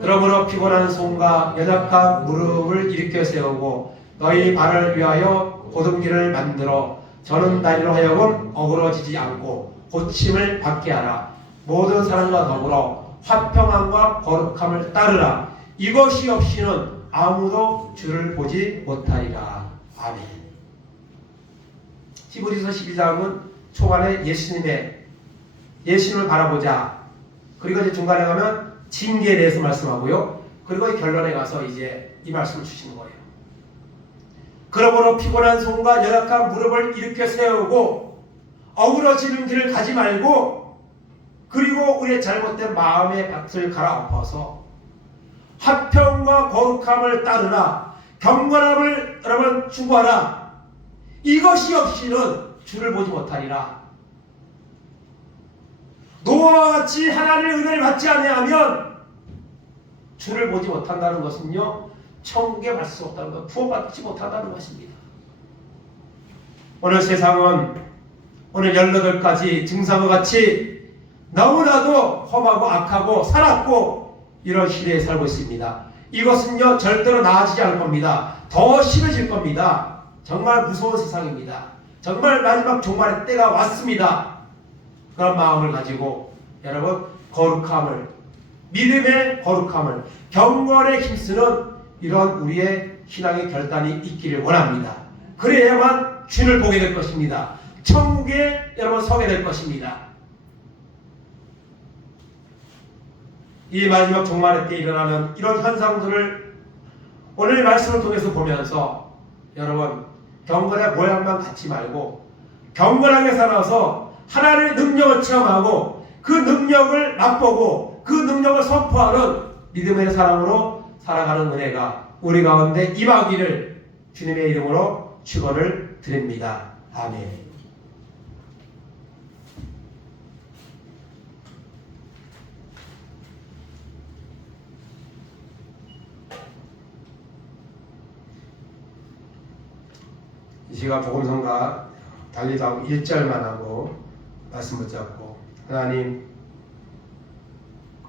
그러므로 피곤한 손과 연약한 무릎을 일으켜 세우고 너희 발을 위하여 고등기를 만들어 저는 나리로 하여금 어그러지지 않고 고침을 받게 하라. 모든 사람과 더불어 화평함과 거룩함을 따르라. 이것이 없이는 아무도 주를 보지 못하리라. 아멘. 히브리서 12장은 초반에 예수님을 바라보자. 그리고 이제 중간에 가면 징계에 대해서 말씀하고요. 그리고 결론에 가서 이제 이 말씀을 주시는 거예요. 그러므로 피곤한 손과 연약한 무릎을 일으켜 세우고 어그러지는 길을 가지 말고, 그리고 우리의 잘못된 마음의 밭을 갈아엎어서 화평과 거룩함을 따르라. 경건함을 여러분 추구하라. 이것이 없이는 주를 보지 못하리라. 노아와 같이 하나님의 은혜를 받지 아니하면 주를 보지 못한다는 것은요, 천국에 갈 수 없다는 것, 구원받지 못한다는 것입니다. 오늘 세상은 오늘 18가지 증상과 같이 너무나도 험하고 악하고 살았고 이런 시대에 살고 있습니다. 이것은요, 절대로 나아지지 않을 겁니다. 더 심해질 겁니다. 정말 무서운 세상입니다. 정말 마지막 종말의 때가 왔습니다. 그런 마음을 가지고 여러분, 거룩함을, 믿음의 거룩함을, 경건에 힘쓰는 이런 우리의 신앙의 결단이 있기를 원합니다. 그래야만 주를 보게 될 것입니다. 천국에 여러분 서게 될 것입니다. 이 마지막 종말의 때 일어나는 이런 현상들을 오늘 말씀을 통해서 보면서 여러분, 경건의 모양만 갖지 말고 경건하게 살아서 하나님의 능력을 체험하고 그 능력을 맛보고 그 능력을 선포하는 믿음의 사람으로 살아가는 은혜가 우리 가운데 임하기를 주님의 이름으로 축원을 드립니다. 아멘. 이 시간 복음성가 달리도 하고 1절만 하고 말씀 붙잡고, 하나님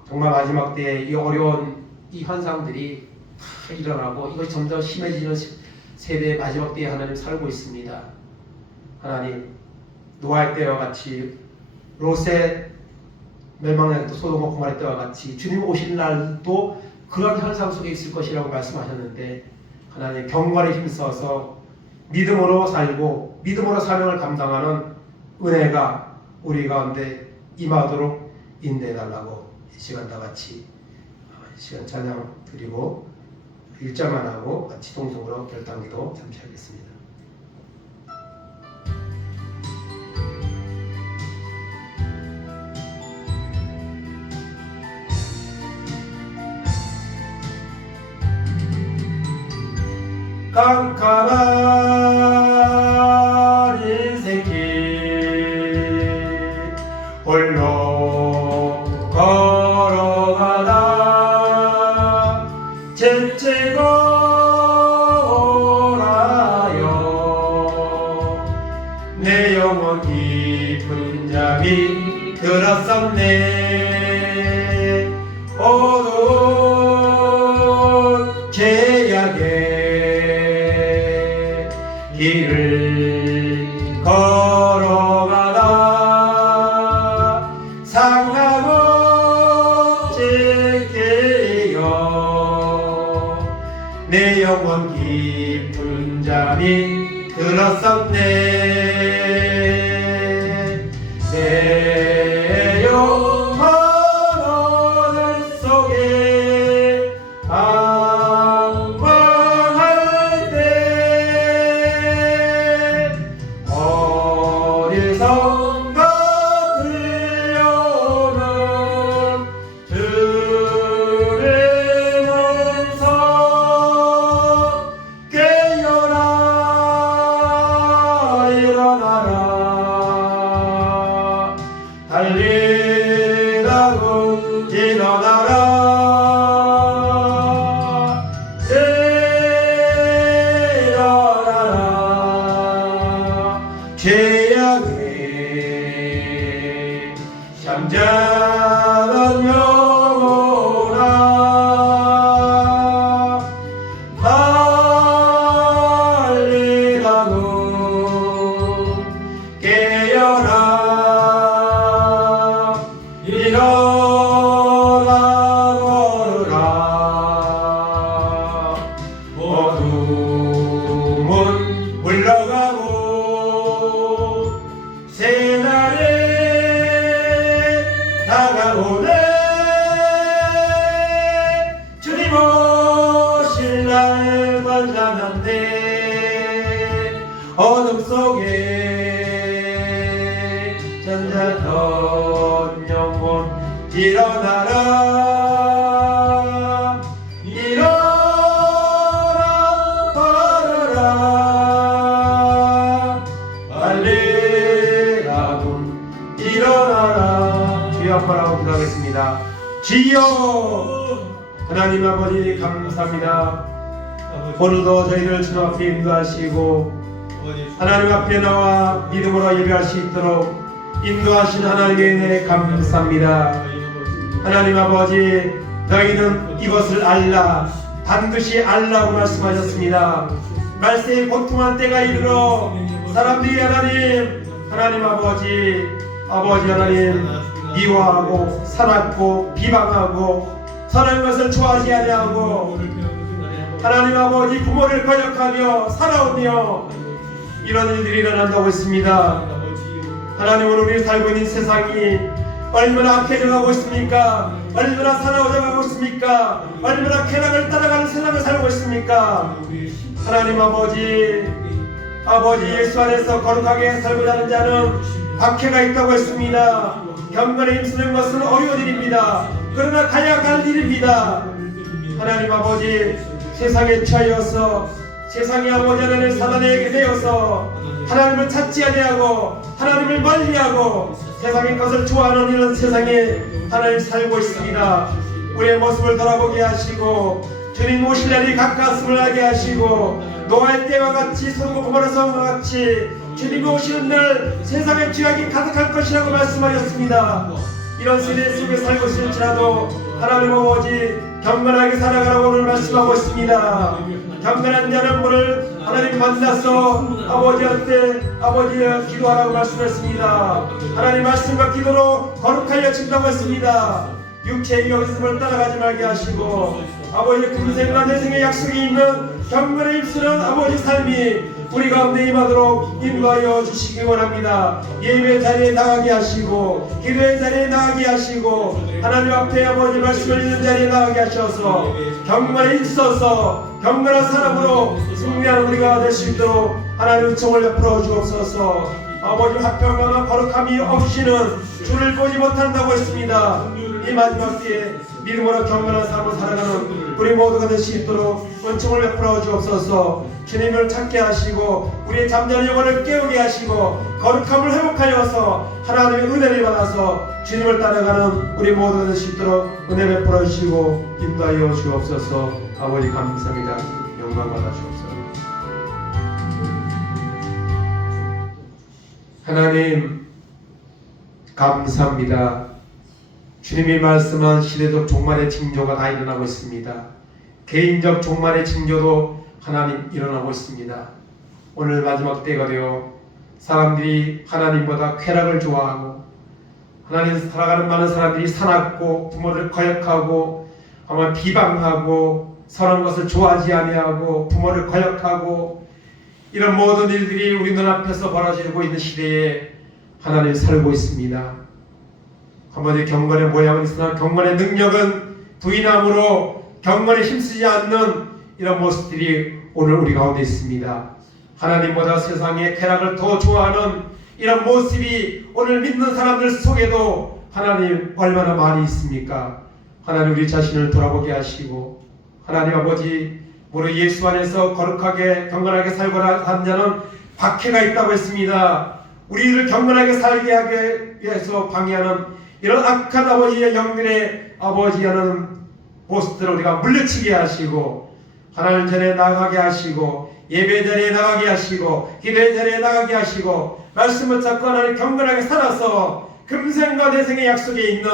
정말 마지막 때에 이 어려운 이 현상들이 다 일어나고 이것이 점점 심해지는 세대의 마지막 때에 하나님 살고 있습니다. 하나님, 노아의 때와 같이, 롯의 멸망의 또 소돔과 고모라의 때와 같이 주님 오실 날도 그런 현상 속에 있을 것이라고 말씀하셨는데, 하나님 경건에 힘써서 믿음으로 살고 믿음으로 사명을 감당하는 은혜가 우리 가운데 임하도록 인도해달라고 이 시간 다 같이 시간 찬양 드리고 1절만 하고 같이 동성으로 결단기도 잠시 하겠습니다. 깜깜한 인생길 홀로 걸어가다 재채고 오라여 내 영혼 깊은 잠이 들었었네. 어두운 죄악의 길을 걸어가다 상하고 찔게요. 내 영혼 깊은 잠이 들었었네. 내 영혼 어둠 속에 방황할 때 죄악에 잠자던 영혼아 빨리 가도 깨어라 일어나 걸으라 어둠은 물러가고 새날에 다가오네 주님 오실 날 관장한데 어둠 속에 잠자던 영혼 일어나라 일어나 걸어라 빨리 일어나라. 주여 앞바라고 기도하겠습니다. 주여 하나님 아버지 감사합니다. 오늘도 저희를 주님 앞에 인도하시고 하나님 앞에 나와 믿음으로 예배할 수 있도록 인도하신 하나님의 은혜 감사합니다. 하나님 아버지 너희는 이것을 알라 반드시 알라고 말씀하셨습니다. 말세에 고통한 때가 이르러 사람들이 하나님 아버지 하나님 미워하고 사납고 비방하고 선한 것을 좋아하지 아니하고 하나님 아버지 부모를 거역하며 살아오며 이런 일들이 일어난다고 했습니다. 하나님 오늘 우리 살고 있는 세상이 얼마나 악해져 가고 있습니까? 얼마나 사나워져 가고 있습니까? 얼마나 쾌락을 따라가는 세상을 살고 있습니까? 하나님 아버지 예수 안에서 거룩하게 살고자 하는 자는 박해가 있다고 했습니다. 경건에 힘쓰는 것은 어려운 일입니다. 그러나 가야 갈 일입니다. 하나님 아버지 세상에 처하여서 세상의 아버지 하나님 사단에게 되어서 하나님을 찾지 아니하고 하나님을 멀리하고 세상의 것을 좋아하는 이런 세상에 하나님 살고 있습니다. 우리의 모습을 돌아보게 하시고 주님 오실 날이 가까웠음을 알게 하시고 노아의 때와 같이 소돔과 고모라 성과 같이 주님이 오시는 날 세상의 죄악이 가득할 것이라고 말씀하셨습니다. 이런 세대 속에 살고 있을지라도 하나님 아버지 경건하게 살아가라고 오늘 말씀하고 있습니다. 경건한 자는 오늘 하나님 만나서 아버지한테 기도하라고 말씀했습니다. 하나님 말씀과 기도로 거룩하여 준다고 했습니다. 육체의 영심을 따라가지 말게 하시고 아버지 금생과 내생의 약속이 있는 경건에 힘쓰는 아버지 삶이 우리 가운데 임하도록 인도하여 주시기 원합니다. 예배 자리에 나가게 하시고 기도의 자리에 나가게 하시고 하나님 앞에 아버지 말씀을 읽는 자리에 나가게 하셔서 경건에 있어서 경건한 사람으로 승리하는 우리가 될 수 있도록 하나님 은총을 베풀어 주옵소서. 아버지 화평과 거룩함이 없이는 주를 보지 못한다고 했습니다. 이 마지막 때에 믿음으로 경건한 삶을 살아가는 우리 모두가 될 수 있도록 은총을 베풀어 주옵소서. 주님을 찾게 하시고 우리의 잠자는 영혼을 깨우게 하시고 거룩함을 회복하여서 하나님의 은혜를 받아서 주님을 따라가는 우리 모두가 될 수 있도록 은혜 베풀어 주시고 인도하여 주옵소서. 아버지 감사합니다. 영광 받아 주옵소서. 하나님 감사합니다. 주님이 말씀한 시대적 종말의 징조가 다 일어나고 있습니다. 개인적 종말의 징조도 하나님 일어나고 있습니다. 오늘 마지막 때가 되어 사람들이 하나님보다 쾌락을 좋아하고 하나님 살아가는 많은 사람들이 사납고 부모를 거역하고 아마 비방하고 선한 것을 좋아하지 아니하고 부모를 거역하고 이런 모든 일들이 우리 눈앞에서 벌어지고 있는 시대에 하나님 살고 있습니다. 한마디 경건의 모양은 있으나 경건의 능력은 부인함으로 경건에 힘쓰지 않는 이런 모습들이 오늘 우리 가운데 있습니다. 하나님보다 세상의 쾌락을 더 좋아하는 이런 모습이 오늘 믿는 사람들 속에도 하나님 얼마나 많이 있습니까? 하나님 우리 자신을 돌아보게 하시고 하나님 아버지 우리 예수 안에서 거룩하게 경건하게 살고자 하는 자는 박해가 있다고 했습니다. 우리를 경건하게 살게 하기 위해서 방해하는 이런 악한 아버지의 영들의 아버지하는 모습들을 우리가 물리치게 하시고 하나님 전에 나가게 하시고 예배 자리에 나가게 하시고 기도의 자리에 나가게 하시고 말씀을 찾고 하나님 경건하게 살아서 금생과 내생의 약속에 있는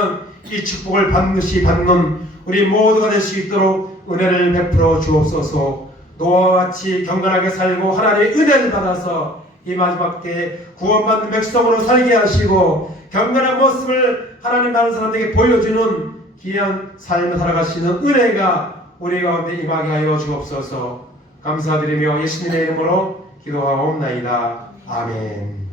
이 축복을 반드시 받는 우리 모두가 될 수 있도록 은혜를 베풀어 주옵소서. 노아와 같이 경건하게 살고 하나님의 은혜를 받아서 이 마지막 때에 구원받는 백성으로 살게 하시고 경건한 모습을 하나님 많은 사람들에게 보여주는 귀한 삶을 살아가시는 은혜가 우리 가운데 임하게 하여 주옵소서. 감사드리며 예수님의 이름으로 기도하옵나이다. 아멘.